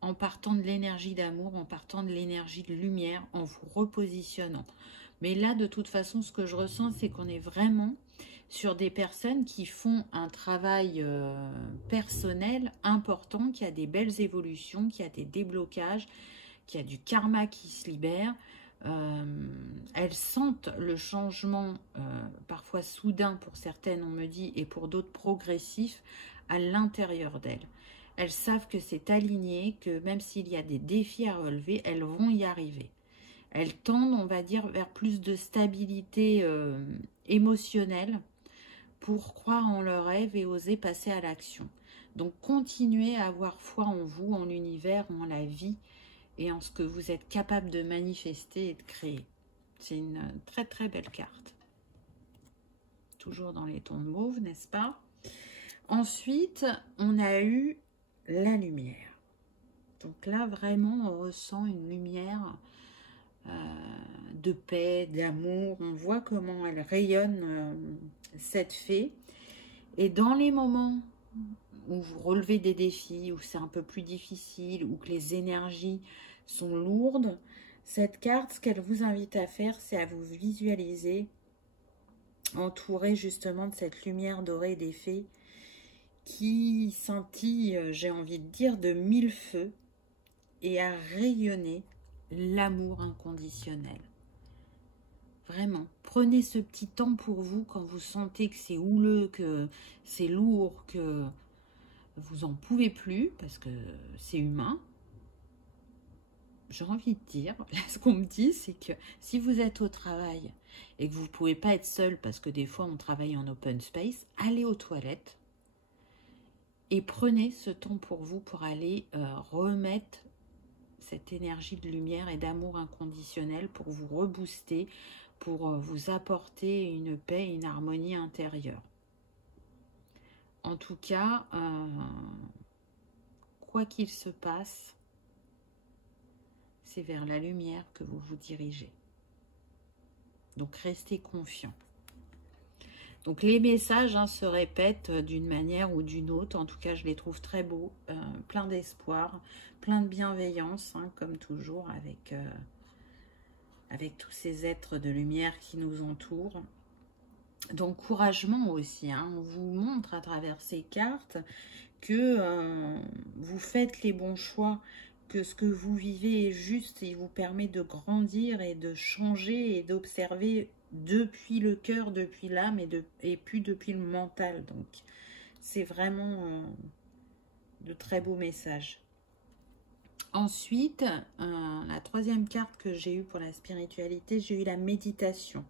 en partant de l'énergie d'amour, en partant de l'énergie de lumière, en vous repositionnant. Mais là, de toute façon, ce que je ressens, c'est qu'on est vraiment sur des personnes qui font un travail personnel important, qui a des belles évolutions, qui a des déblocages, qui a du karma qui se libère. Elles sentent le changement, parfois soudain pour certaines, on me dit, et pour d'autres progressif, à l'intérieur d'elles. Elles savent que c'est aligné, que même s'il y a des défis à relever, elles vont y arriver. Elles tendent, on va dire, vers plus de stabilité émotionnelle pour croire en leurs rêves et oser passer à l'action. Donc, continuez à avoir foi en vous, en l'univers, en la vie et en ce que vous êtes capable de manifester et de créer. C'est une très très belle carte. Toujours dans les tons de mauve, n'est-ce pas? Ensuite, on a eu la lumière. Donc là, vraiment, on ressent une lumière de paix, d'amour. On voit comment elle rayonne, cette fée. Et dans les moments où vous relevez des défis, où c'est un peu plus difficile, où que les énergies sont lourdes, cette carte, ce qu'elle vous invite à faire, c'est à vous visualiser entouré justement de cette lumière dorée des fées qui scintille, j'ai envie de dire, de 1000 feux et à rayonner l'amour inconditionnel. Vraiment, prenez ce petit temps pour vous quand vous sentez que c'est houleux, que c'est lourd, que vous en pouvez plus, parce que c'est humain. J'ai envie de dire, là, ce qu'on me dit, c'est que si vous êtes au travail et que vous ne pouvez pas être seul, parce que des fois on travaille en open space, allez aux toilettes et prenez ce temps pour vous pour aller remettre cette énergie de lumière et d'amour inconditionnel pour vous rebooster, pour vous apporter une paix, une harmonie intérieure. En tout cas, quoi qu'il se passe, c'est vers la lumière que vous vous dirigez. Donc, restez confiants. Donc, les messages se répètent d'une manière ou d'une autre. En tout cas, je les trouve très beaux, plein d'espoir, plein de bienveillance, comme toujours, avec tous ces êtres de lumière qui nous entourent. D'encouragement aussi. On vous montre à travers ces cartes que vous faites les bons choix, que ce que vous vivez est juste, il vous permet de grandir et de changer et d'observer depuis le cœur, depuis l'âme et puis depuis le mental. Donc, c'est vraiment de très beaux messages. Ensuite, la troisième carte que j'ai eue pour la spiritualité, j'ai eu la méditation.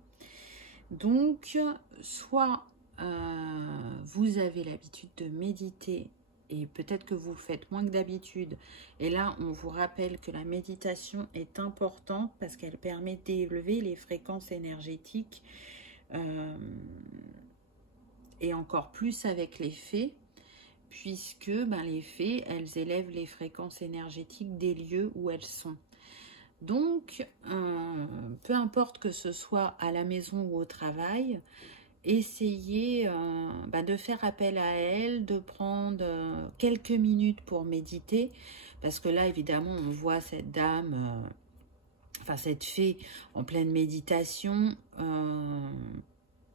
Donc, soit vous avez l'habitude de méditer et peut-être que vous le faites moins que d'habitude. Et là, on vous rappelle que la méditation est importante parce qu'elle permet d'élever les fréquences énergétiques et encore plus avec les fées, puisque les fées, elles élèvent les fréquences énergétiques des lieux où elles sont. Donc, peu importe que ce soit à la maison ou au travail, essayez de faire appel à elle, de prendre quelques minutes pour méditer, parce que là, évidemment, on voit cette dame, cette fée en pleine méditation.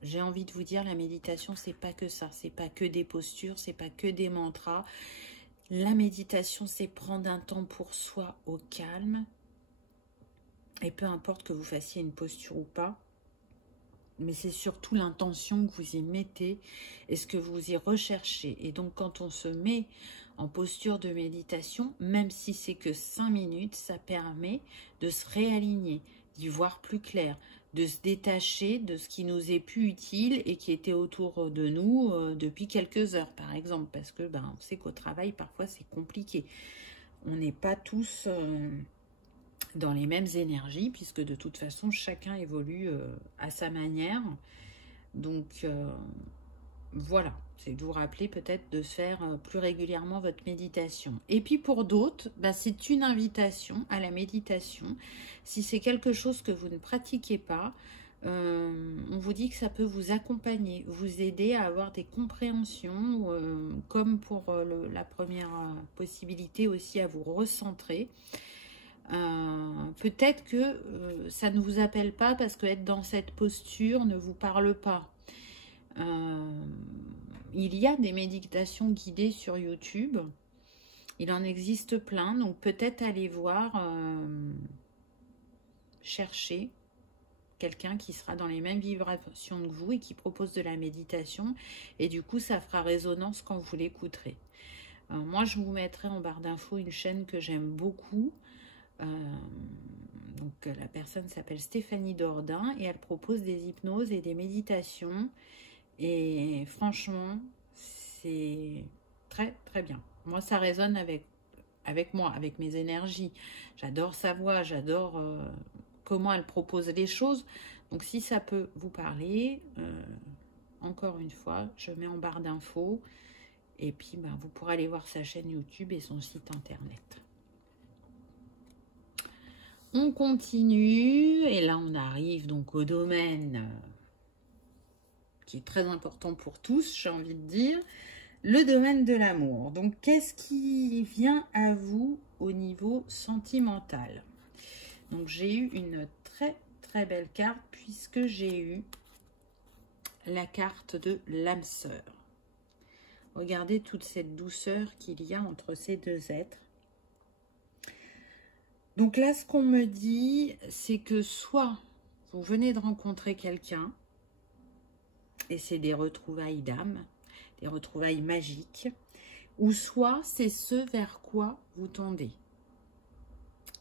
J'ai envie de vous dire, la méditation, c'est pas que ça, c'est pas que des postures, c'est pas que des mantras. La méditation, c'est prendre un temps pour soi au calme, Et peu importe que vous fassiez une posture ou pas, mais c'est surtout l'intention que vous y mettez et ce que vous y recherchez. Et donc, quand on se met en posture de méditation, même si c'est que 5 minutes, ça permet de se réaligner, d'y voir plus clair, de se détacher de ce qui nous est plus utile et qui était autour de nous depuis quelques heures, par exemple. Parce que on sait qu'au travail, parfois, c'est compliqué. On n'est pas tous dans les mêmes énergies, puisque de toute façon, chacun évolue à sa manière. Donc, voilà, c'est de vous rappeler peut-être de faire plus régulièrement votre méditation. Et puis pour d'autres, c'est une invitation à la méditation. Si c'est quelque chose que vous ne pratiquez pas, on vous dit que ça peut vous accompagner, vous aider à avoir des compréhensions, comme pour la première possibilité aussi, à vous recentrer. Peut-être que ça ne vous appelle pas parce que être dans cette posture ne vous parle pas. Il y a des méditations guidées sur YouTube. Il en existe plein, donc peut-être aller voir, chercher quelqu'un qui sera dans les mêmes vibrations que vous et qui propose de la méditation. Et du coup, ça fera résonance quand vous l'écouterez. Moi, je vous mettrai en barre d'infos une chaîne que j'aime beaucoup. Donc la personne s'appelle Stéphanie Dordain et elle propose des hypnoses et des méditations et franchement c'est très très bien. Moi ça résonne avec moi, avec mes énergies. J'adore sa voix, j'adore comment elle propose les choses. Donc si ça peut vous parler, encore une fois, je mets en barre d'infos et puis vous pourrez aller voir sa chaîne YouTube et son site internet. On continue et là on arrive donc au domaine qui est très important pour tous, j'ai envie de dire, le domaine de l'amour. Donc qu'est-ce qui vient à vous au niveau sentimental? Donc j'ai eu une très très belle carte puisque j'ai eu la carte de l'âme sœur. Regardez toute cette douceur qu'il y a entre ces deux êtres. Donc là, ce qu'on me dit, c'est que soit vous venez de rencontrer quelqu'un, et c'est des retrouvailles d'âme, des retrouvailles magiques, ou soit c'est ce vers quoi vous tendez.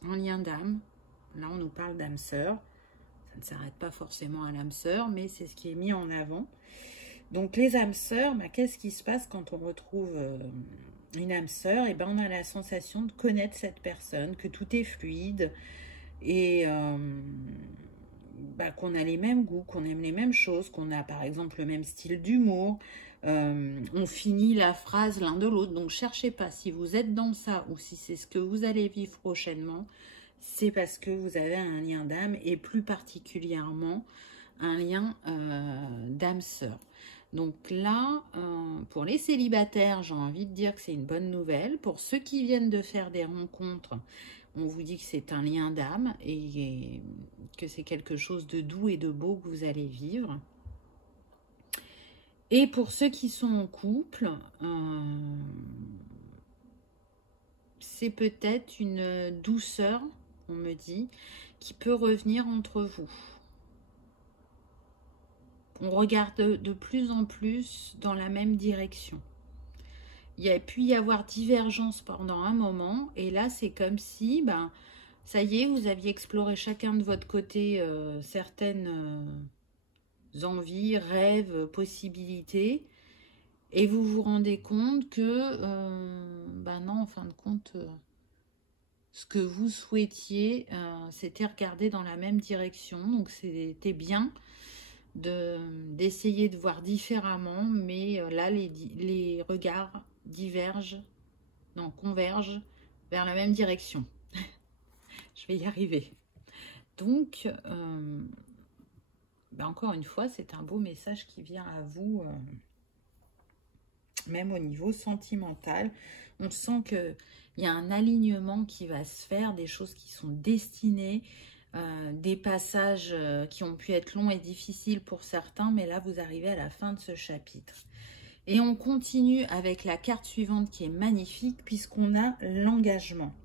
En lien d'âme, là on nous parle d'âme sœur, ça ne s'arrête pas forcément à l'âme sœur, mais c'est ce qui est mis en avant. Donc les âmes sœurs, qu'est-ce qui se passe quand on retrouve une âme sœur? Et on a la sensation de connaître cette personne, que tout est fluide et qu'on a les mêmes goûts, qu'on aime les mêmes choses, qu'on a par exemple le même style d'humour. On finit la phrase l'un de l'autre. Donc cherchez pas, si vous êtes dans ça ou si c'est ce que vous allez vivre prochainement, c'est parce que vous avez un lien d'âme et plus particulièrement un lien d'âme sœur. Donc là, pour les célibataires, j'ai envie de dire que c'est une bonne nouvelle. Pour ceux qui viennent de faire des rencontres, on vous dit que c'est un lien d'âme et que c'est quelque chose de doux et de beau que vous allez vivre. Et pour ceux qui sont en couple, c'est peut-être une douceur, on me dit, qui peut revenir entre vous. On regarde de plus en plus dans la même direction. Il y a pu y avoir divergence pendant un moment, et là c'est comme si, ça y est, vous aviez exploré chacun de votre côté certaines envies, rêves, possibilités, et vous vous rendez compte que, non, en fin de compte, ce que vous souhaitiez, c'était regarder dans la même direction, donc c'était bien d'essayer de voir différemment, mais là les regards convergent vers la même direction. Je vais y arriver. Donc encore une fois, c'est un beau message qui vient à vous, même au niveau sentimental. On sent qu'il y a un alignement qui va se faire, des choses qui sont destinées, des passages qui ont pu être longs et difficiles pour certains, mais là vous arrivez à la fin de ce chapitre. Et on continue avec la carte suivante qui est magnifique puisqu'on a l'engagement.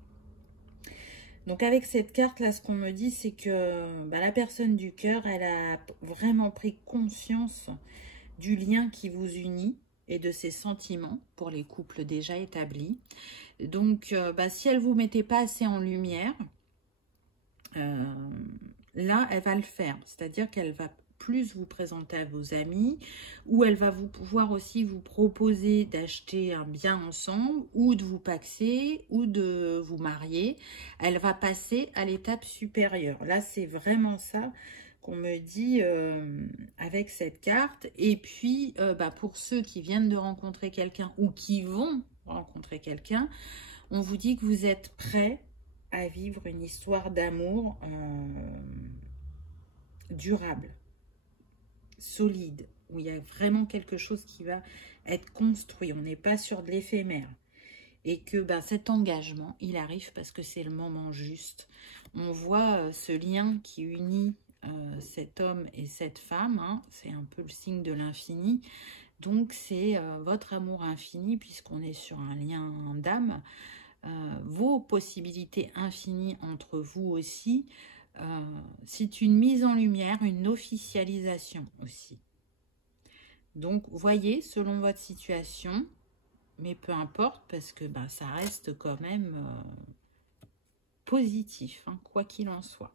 Donc avec cette carte là, ce qu'on me dit, c'est que la personne du cœur, elle a vraiment pris conscience du lien qui vous unit et de ses sentiments pour les couples déjà établis. Donc si elle ne vous mettait pas assez en lumière, là elle va le faire. C'est-à-dire qu'elle va plus vous présenter à vos amis, ou elle va pouvoir aussi vous proposer d'acheter un bien ensemble, ou de vous paxer, ou de vous marier. Elle va passer à l'étape supérieure. Là, c'est vraiment ça qu'on me dit avec cette carte. Et puis, pour ceux qui viennent de rencontrer quelqu'un, ou qui vont rencontrer quelqu'un, on vous dit que vous êtes prêts à vivre une histoire d'amour durable, solide, où il y a vraiment quelque chose qui va être construit. On n'est pas sur de l'éphémère. Et que cet engagement, il arrive parce que c'est le moment juste. On voit ce lien qui unit cet homme et cette femme. Hein, c'est un peu le signe de l'infini. Donc, c'est votre amour infini, puisqu'on est sur un lien d'âme. Vos possibilités infinies entre vous aussi. C'est une mise en lumière, une officialisation aussi. Donc, voyez, selon votre situation, mais peu importe, parce que ça reste quand même positif, hein, quoi qu'il en soit.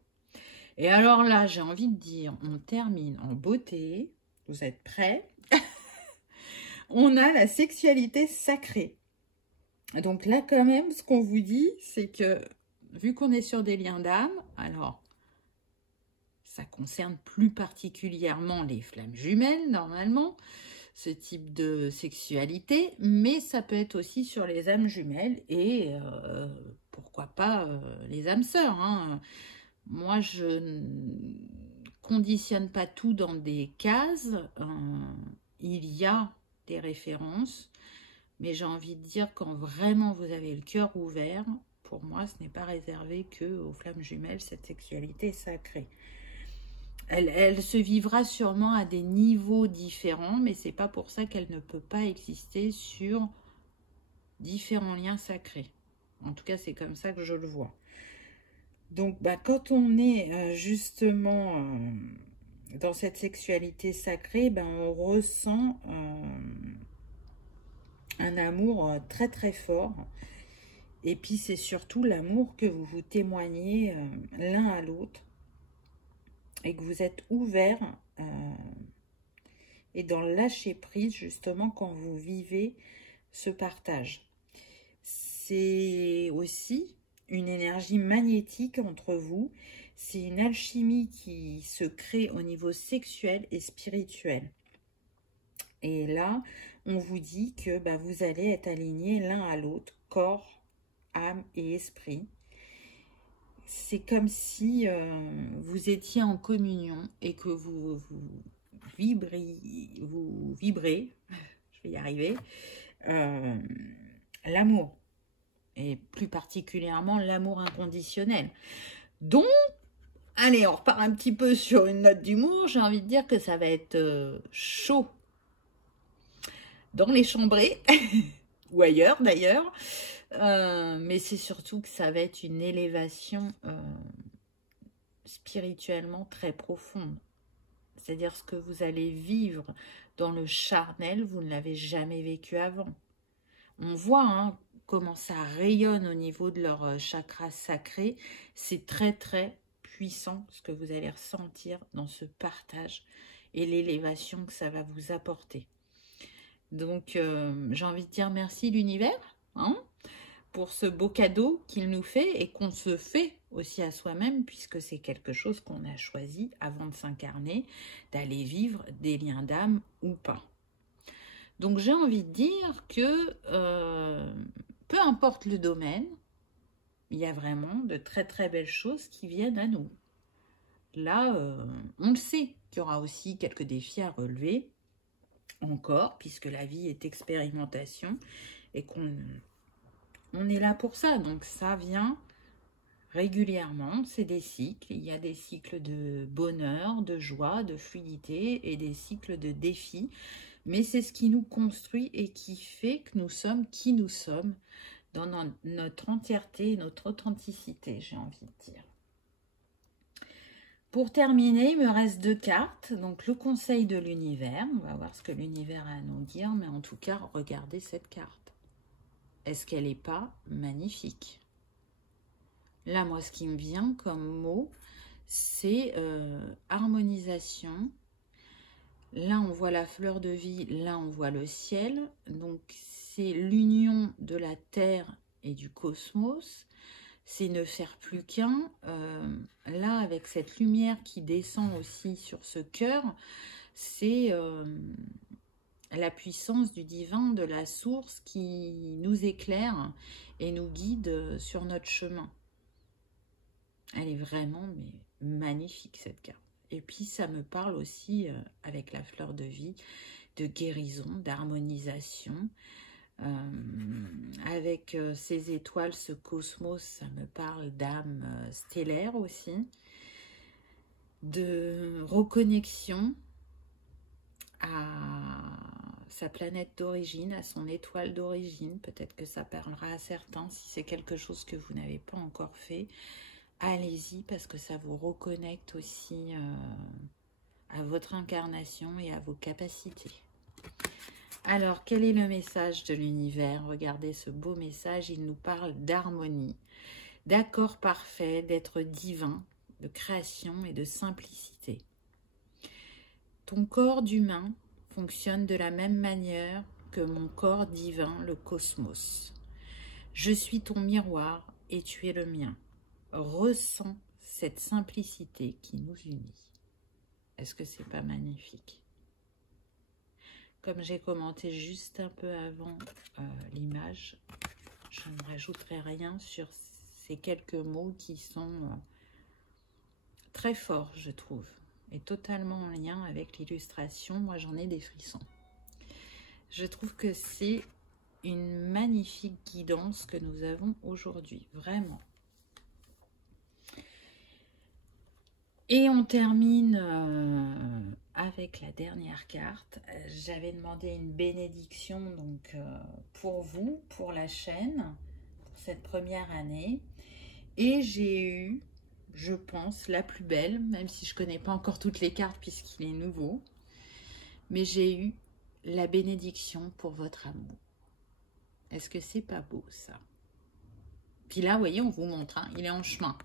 Et alors là, j'ai envie de dire, on termine en beauté. Vous êtes prêts? On a la sexualité sacrée. Donc là, quand même, ce qu'on vous dit, c'est que, vu qu'on est sur des liens d'âme, alors, ça concerne plus particulièrement les flammes jumelles, normalement, ce type de sexualité, mais ça peut être aussi sur les âmes jumelles et pourquoi pas les âmes sœurs. Hein. Moi, je ne conditionne pas tout dans des cases. Il y a des références, mais j'ai envie de dire, quand vraiment vous avez le cœur ouvert, pour moi, ce n'est pas réservé qu'aux flammes jumelles, cette sexualité sacrée. Elle se vivra sûrement à des niveaux différents, mais c'est pas pour ça qu'elle ne peut pas exister sur différents liens sacrés. En tout cas, c'est comme ça que je le vois. Donc, quand on est justement dans cette sexualité sacrée, on ressent un amour très très fort. Et puis, c'est surtout l'amour que vous vous témoignez l'un à l'autre. Et que vous êtes ouvert et dans le lâcher prise, justement, quand vous vivez ce partage. C'est aussi une énergie magnétique entre vous. C'est une alchimie qui se crée au niveau sexuel et spirituel. Et là, on vous dit que vous allez être alignés l'un à l'autre, corps, âme et esprit. C'est comme si vous étiez en communion et que vous vibrez, je vais y arriver, l'amour. Et plus particulièrement l'amour inconditionnel. Donc, allez, on repart un petit peu sur une note d'humour. J'ai envie de dire que ça va être chaud dans les chambrées, ou ailleurs d'ailleurs. Mais c'est surtout que ça va être une élévation spirituellement très profonde. C'est-à-dire ce que vous allez vivre dans le charnel, vous ne l'avez jamais vécu avant. On voit comment ça rayonne au niveau de leur chakra sacré. C'est très très puissant ce que vous allez ressentir dans ce partage et l'élévation que ça va vous apporter. Donc j'ai envie de dire merci l'univers, pour ce beau cadeau qu'il nous fait et qu'on se fait aussi à soi-même, puisque c'est quelque chose qu'on a choisi avant de s'incarner, d'aller vivre des liens d'âme ou pas. Donc j'ai envie de dire que peu importe le domaine, il y a vraiment de très très belles choses qui viennent à nous. Là, on le sait qu'il y aura aussi quelques défis à relever, encore, puisque la vie est expérimentation et qu'on est là pour ça. Donc ça vient régulièrement, c'est des cycles. Il y a des cycles de bonheur, de joie, de fluidité et des cycles de défis. Mais c'est ce qui nous construit et qui fait que nous sommes qui nous sommes dans notre entièreté, notre authenticité, j'ai envie de dire. Pour terminer, il me reste 2 cartes. Donc, le conseil de l'univers. On va voir ce que l'univers a à nous dire. Mais en tout cas, regardez cette carte. Est-ce qu'elle n'est pas magnifique? Là, moi, ce qui me vient comme mot, c'est harmonisation. Là, on voit la fleur de vie. Là, on voit le ciel. Donc, c'est l'union de la Terre et du cosmos. C'est ne faire plus qu'un. Là, avec cette lumière qui descend aussi sur ce cœur, c'est la puissance du divin, de la source qui nous éclaire et nous guide sur notre chemin. Elle est vraiment magnifique, cette carte. Et puis, ça me parle aussi, avec la fleur de vie, de guérison, d'harmonisation. Avec ces étoiles, ce cosmos, ça me parle d'âme stellaire aussi, de reconnexion à sa planète d'origine, à son étoile d'origine. Peut-être que ça parlera à certains. Si c'est quelque chose que vous n'avez pas encore fait, allez-y, parce que ça vous reconnecte aussi à votre incarnation et à vos capacités. Alors, quel est le message de l'univers? Regardez ce beau message, il nous parle d'harmonie, d'accord parfait, d'être divin, de création et de simplicité. Ton corps d'humain fonctionne de la même manière que mon corps divin, le cosmos. Je suis ton miroir et tu es le mien. Ressens cette simplicité qui nous unit. Est-ce que c'est pas magnifique? Comme j'ai commenté juste un peu avant l'image, je ne rajouterai rien sur ces quelques mots qui sont très forts, je trouve, et totalement en lien avec l'illustration. Moi, j'en ai des frissons. Je trouve que c'est une magnifique guidance que nous avons aujourd'hui, vraiment. Et on termine avec la dernière carte. J'avais demandé une bénédiction donc pour vous, pour la chaîne, pour cette première année. Et j'ai eu, je pense, la plus belle, même si je ne connais pas encore toutes les cartes puisqu'il est nouveau. Mais j'ai eu la bénédiction pour votre amour. Est-ce que c'est pas beau ça? Puis là, vous voyez, on vous montre, hein, il est en chemin.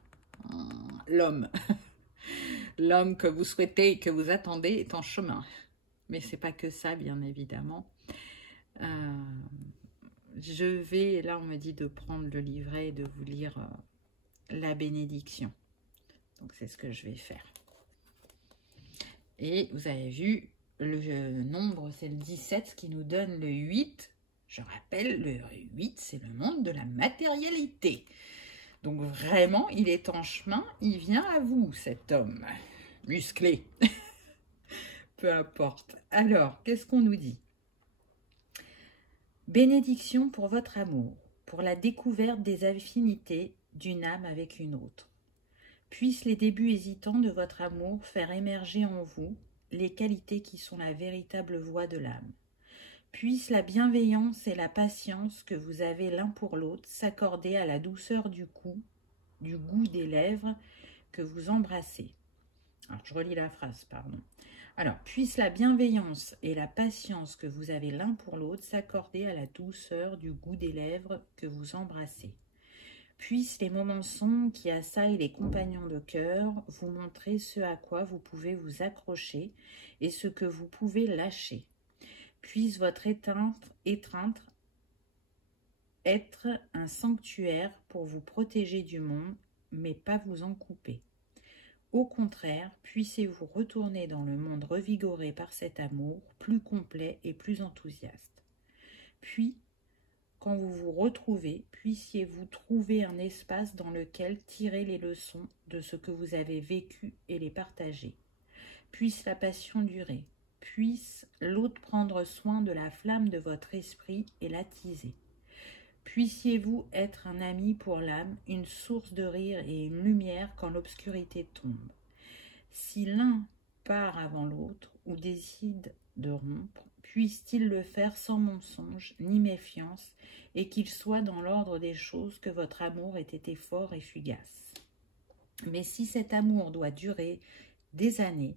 L'homme. L'homme que vous souhaitez et que vous attendez est en chemin. Mais c'est pas que ça, bien évidemment. Je vais, là on me dit de prendre le livret et de vous lire la bénédiction. Donc c'est ce que je vais faire. Et vous avez vu, le nombre c'est le 17, ce qui nous donne le 8. Je rappelle, le 8 c'est le monde de la matérialité. Donc vraiment, il est en chemin, il vient à vous, cet homme musclé. Peu importe. Alors, qu'est-ce qu'on nous dit? Bénédiction pour votre amour, pour la découverte des affinités d'une âme avec une autre. Puissent les débuts hésitants de votre amour faire émerger en vous les qualités qui sont la véritable voix de l'âme. Puisse la bienveillance et la patience que vous avez l'un pour l'autre s'accorder à la douceur du goût des lèvres que vous embrassez. Alors, je relis la phrase, pardon. Alors, puisse la bienveillance et la patience que vous avez l'un pour l'autre s'accorder à la douceur du goût des lèvres que vous embrassez. Puissent les moments sombres qui assaillent les compagnons de cœur vous montrer ce à quoi vous pouvez vous accrocher et ce que vous pouvez lâcher. Puisse votre étreinte être un sanctuaire pour vous protéger du monde, mais pas vous en couper. Au contraire, puissiez-vous retourner dans le monde revigoré par cet amour, plus complet et plus enthousiaste. Puis, quand vous vous retrouvez, puissiez-vous trouver un espace dans lequel tirer les leçons de ce que vous avez vécu et les partager. Puisse la passion durer. Puisse l'autre prendre soin de la flamme de votre esprit et l'attiser. Puissiez-vous être un ami pour l'âme, une source de rire et une lumière quand l'obscurité tombe. Si l'un part avant l'autre ou décide de rompre, puisse-t-il le faire sans mensonge ni méfiance, et qu'il soit dans l'ordre des choses que votre amour ait été fort et fugace. Mais si cet amour doit durer des années,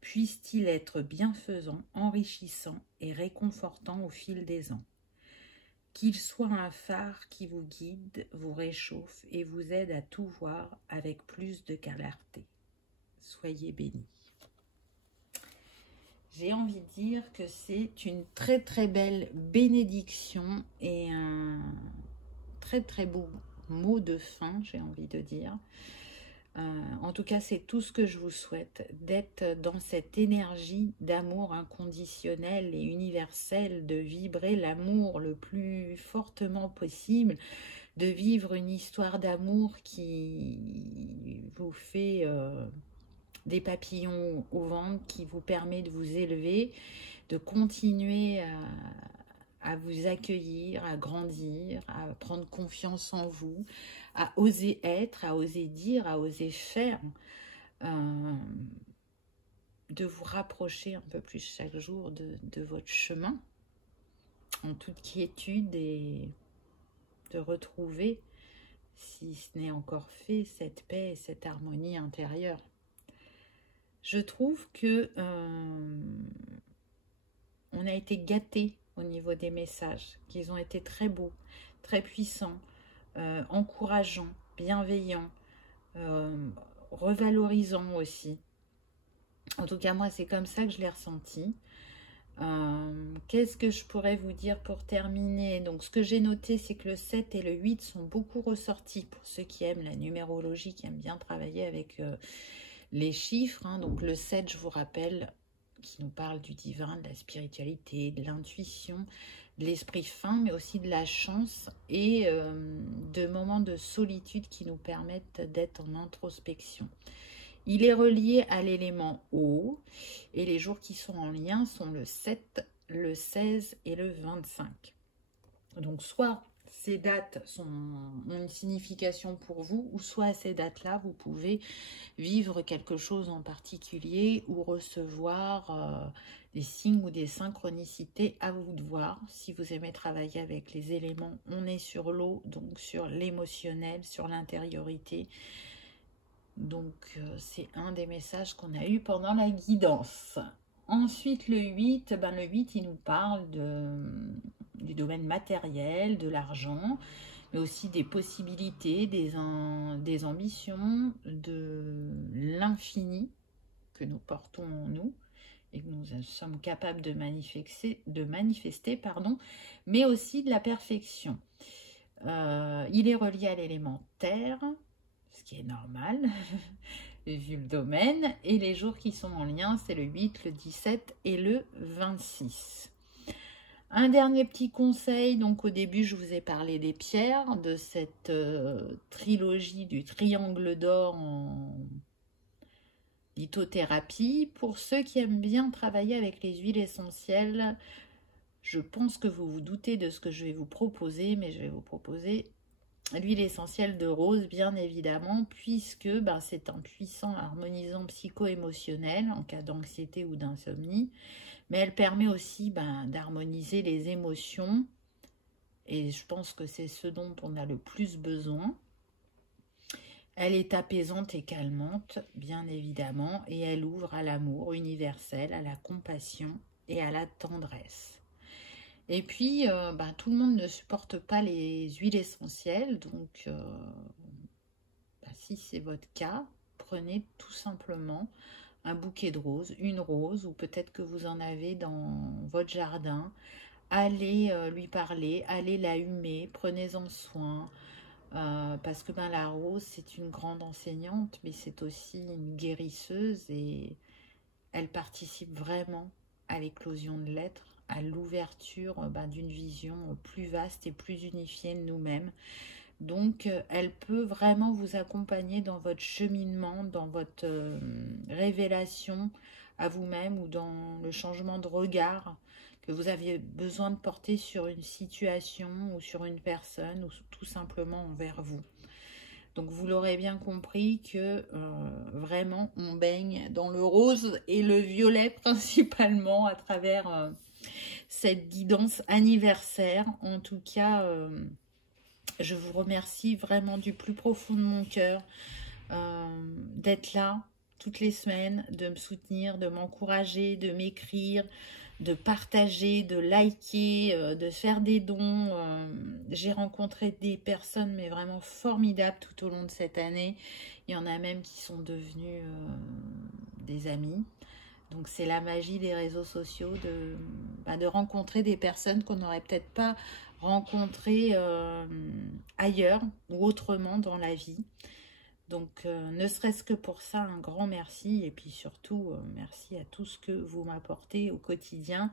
puisse-t-il être bienfaisant, enrichissant et réconfortant au fil des ans. Qu'il soit un phare qui vous guide, vous réchauffe et vous aide à tout voir avec plus de clarté. Soyez bénis. J'ai envie de dire que c'est une très très belle bénédiction et un très très beau mot de fin, j'ai envie de dire. En tout cas, c'est tout ce que je vous souhaite, d'être dans cette énergie d'amour inconditionnel et universel, de vibrer l'amour le plus fortement possible, de vivre une histoire d'amour qui vous fait des papillons au ventre, qui vous permet de vous élever, de continuer à vous accueillir, à grandir, à prendre confiance en vous, à oser être, à oser dire, à oser faire, de vous rapprocher un peu plus chaque jour de votre chemin, en toute quiétude, et de retrouver, si ce n'est encore fait, cette paix et cette harmonie intérieure. Je trouve que on a été gâtés au niveau des messages, qu'ils ont été très beaux, très puissants, encourageants, bienveillants, revalorisants aussi. En tout cas, moi, c'est comme ça que je l'ai ressenti. Qu'est-ce que je pourrais vous dire pour terminer? Donc, ce que j'ai noté, c'est que le 7 et le 8 sont beaucoup ressortis pour ceux qui aiment la numérologie, qui aiment bien travailler avec les chiffres. Hein. Donc, le 7, je vous rappelle, qui nous parle du divin, de la spiritualité, de l'intuition, de l'esprit fin, mais aussi de la chance et de moments de solitude qui nous permettent d'être en introspection. Il est relié à l'élément eau et les jours qui sont en lien sont le 7, le 16 et le 25. Donc soit ces dates ont une signification pour vous, ou soit à ces dates-là, vous pouvez vivre quelque chose en particulier ou recevoir des signes ou des synchronicités, à vous de voir. Si vous aimez travailler avec les éléments, on est sur l'eau, donc sur l'émotionnel, sur l'intériorité. Donc c'est un des messages qu'on a eu pendant la guidance. Ensuite le 8, le 8 il nous parle du domaine matériel, de l'argent, mais aussi des possibilités, des ambitions, de l'infini que nous portons en nous et que nous sommes capables de manifester, mais aussi de la perfection. Il est relié à l'élément terre, ce qui est normal, vu le domaine, et les jours qui sont en lien, c'est le 8, le 17 et le 26. Un dernier petit conseil, donc au début je vous ai parlé des pierres, de cette trilogie du triangle d'or en lithothérapie. Pour ceux qui aiment bien travailler avec les huiles essentielles, je pense que vous vous doutez de ce que je vais vous proposer, mais je vais vous proposer l'huile essentielle de rose, bien évidemment, puisque c'est un puissant harmonisant psycho-émotionnel en cas d'anxiété ou d'insomnie. Mais elle permet aussi d'harmoniser les émotions. Et je pense que c'est ce dont on a le plus besoin. Elle est apaisante et calmante, bien évidemment. Et elle ouvre à l'amour universel, à la compassion et à la tendresse. Et puis, tout le monde ne supporte pas les huiles essentielles. Donc, si c'est votre cas, prenez tout simplement un bouquet de roses, une rose, ou peut-être que vous en avez dans votre jardin. Allez lui parler, allez la humer, prenez-en soin. Parce que la rose, c'est une grande enseignante, mais c'est aussi une guérisseuse et elle participe vraiment à l'éclosion de l'être, à l'ouverture d'une vision plus vaste et plus unifiée de nous-mêmes. Donc, elle peut vraiment vous accompagner dans votre cheminement, dans votre révélation à vous-même ou dans le changement de regard que vous aviez besoin de porter sur une situation ou sur une personne ou tout simplement envers vous. Donc, vous l'aurez bien compris que vraiment, on baigne dans le rose et le violet principalement à travers cette guidance anniversaire. En tout cas, je vous remercie vraiment du plus profond de mon cœur d'être là toutes les semaines, de me soutenir, de m'encourager, de m'écrire, de partager, de liker, de faire des dons. J'ai rencontré des personnes mais vraiment formidables tout au long de cette année. Il y en a même qui sont devenus des amis. Donc c'est la magie des réseaux sociaux de rencontrer des personnes qu'on n'aurait peut-être pas rencontrées ailleurs ou autrement dans la vie. Donc ne serait-ce que pour ça, un grand merci. Et puis surtout, merci à tout ce que vous m'apportez au quotidien.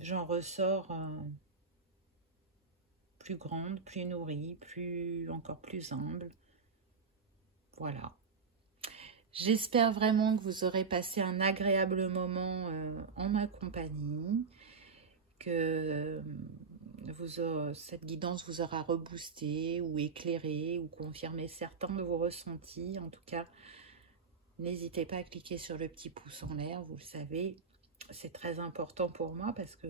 J'en ressors plus grande, plus nourrie, encore plus humble. Voilà. J'espère vraiment que vous aurez passé un agréable moment en ma compagnie, que cette guidance vous aura reboosté ou éclairé ou confirmé certains de vos ressentis. En tout cas, n'hésitez pas à cliquer sur le petit pouce en l'air, vous le savez, c'est très important pour moi parce que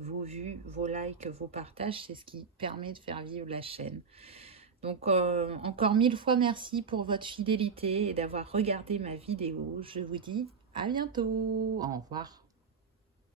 vos vues, vos likes, vos partages, c'est ce qui permet de faire vivre la chaîne. Donc, encore 1000 fois merci pour votre fidélité et d'avoir regardé ma vidéo. Je vous dis à bientôt. Au revoir.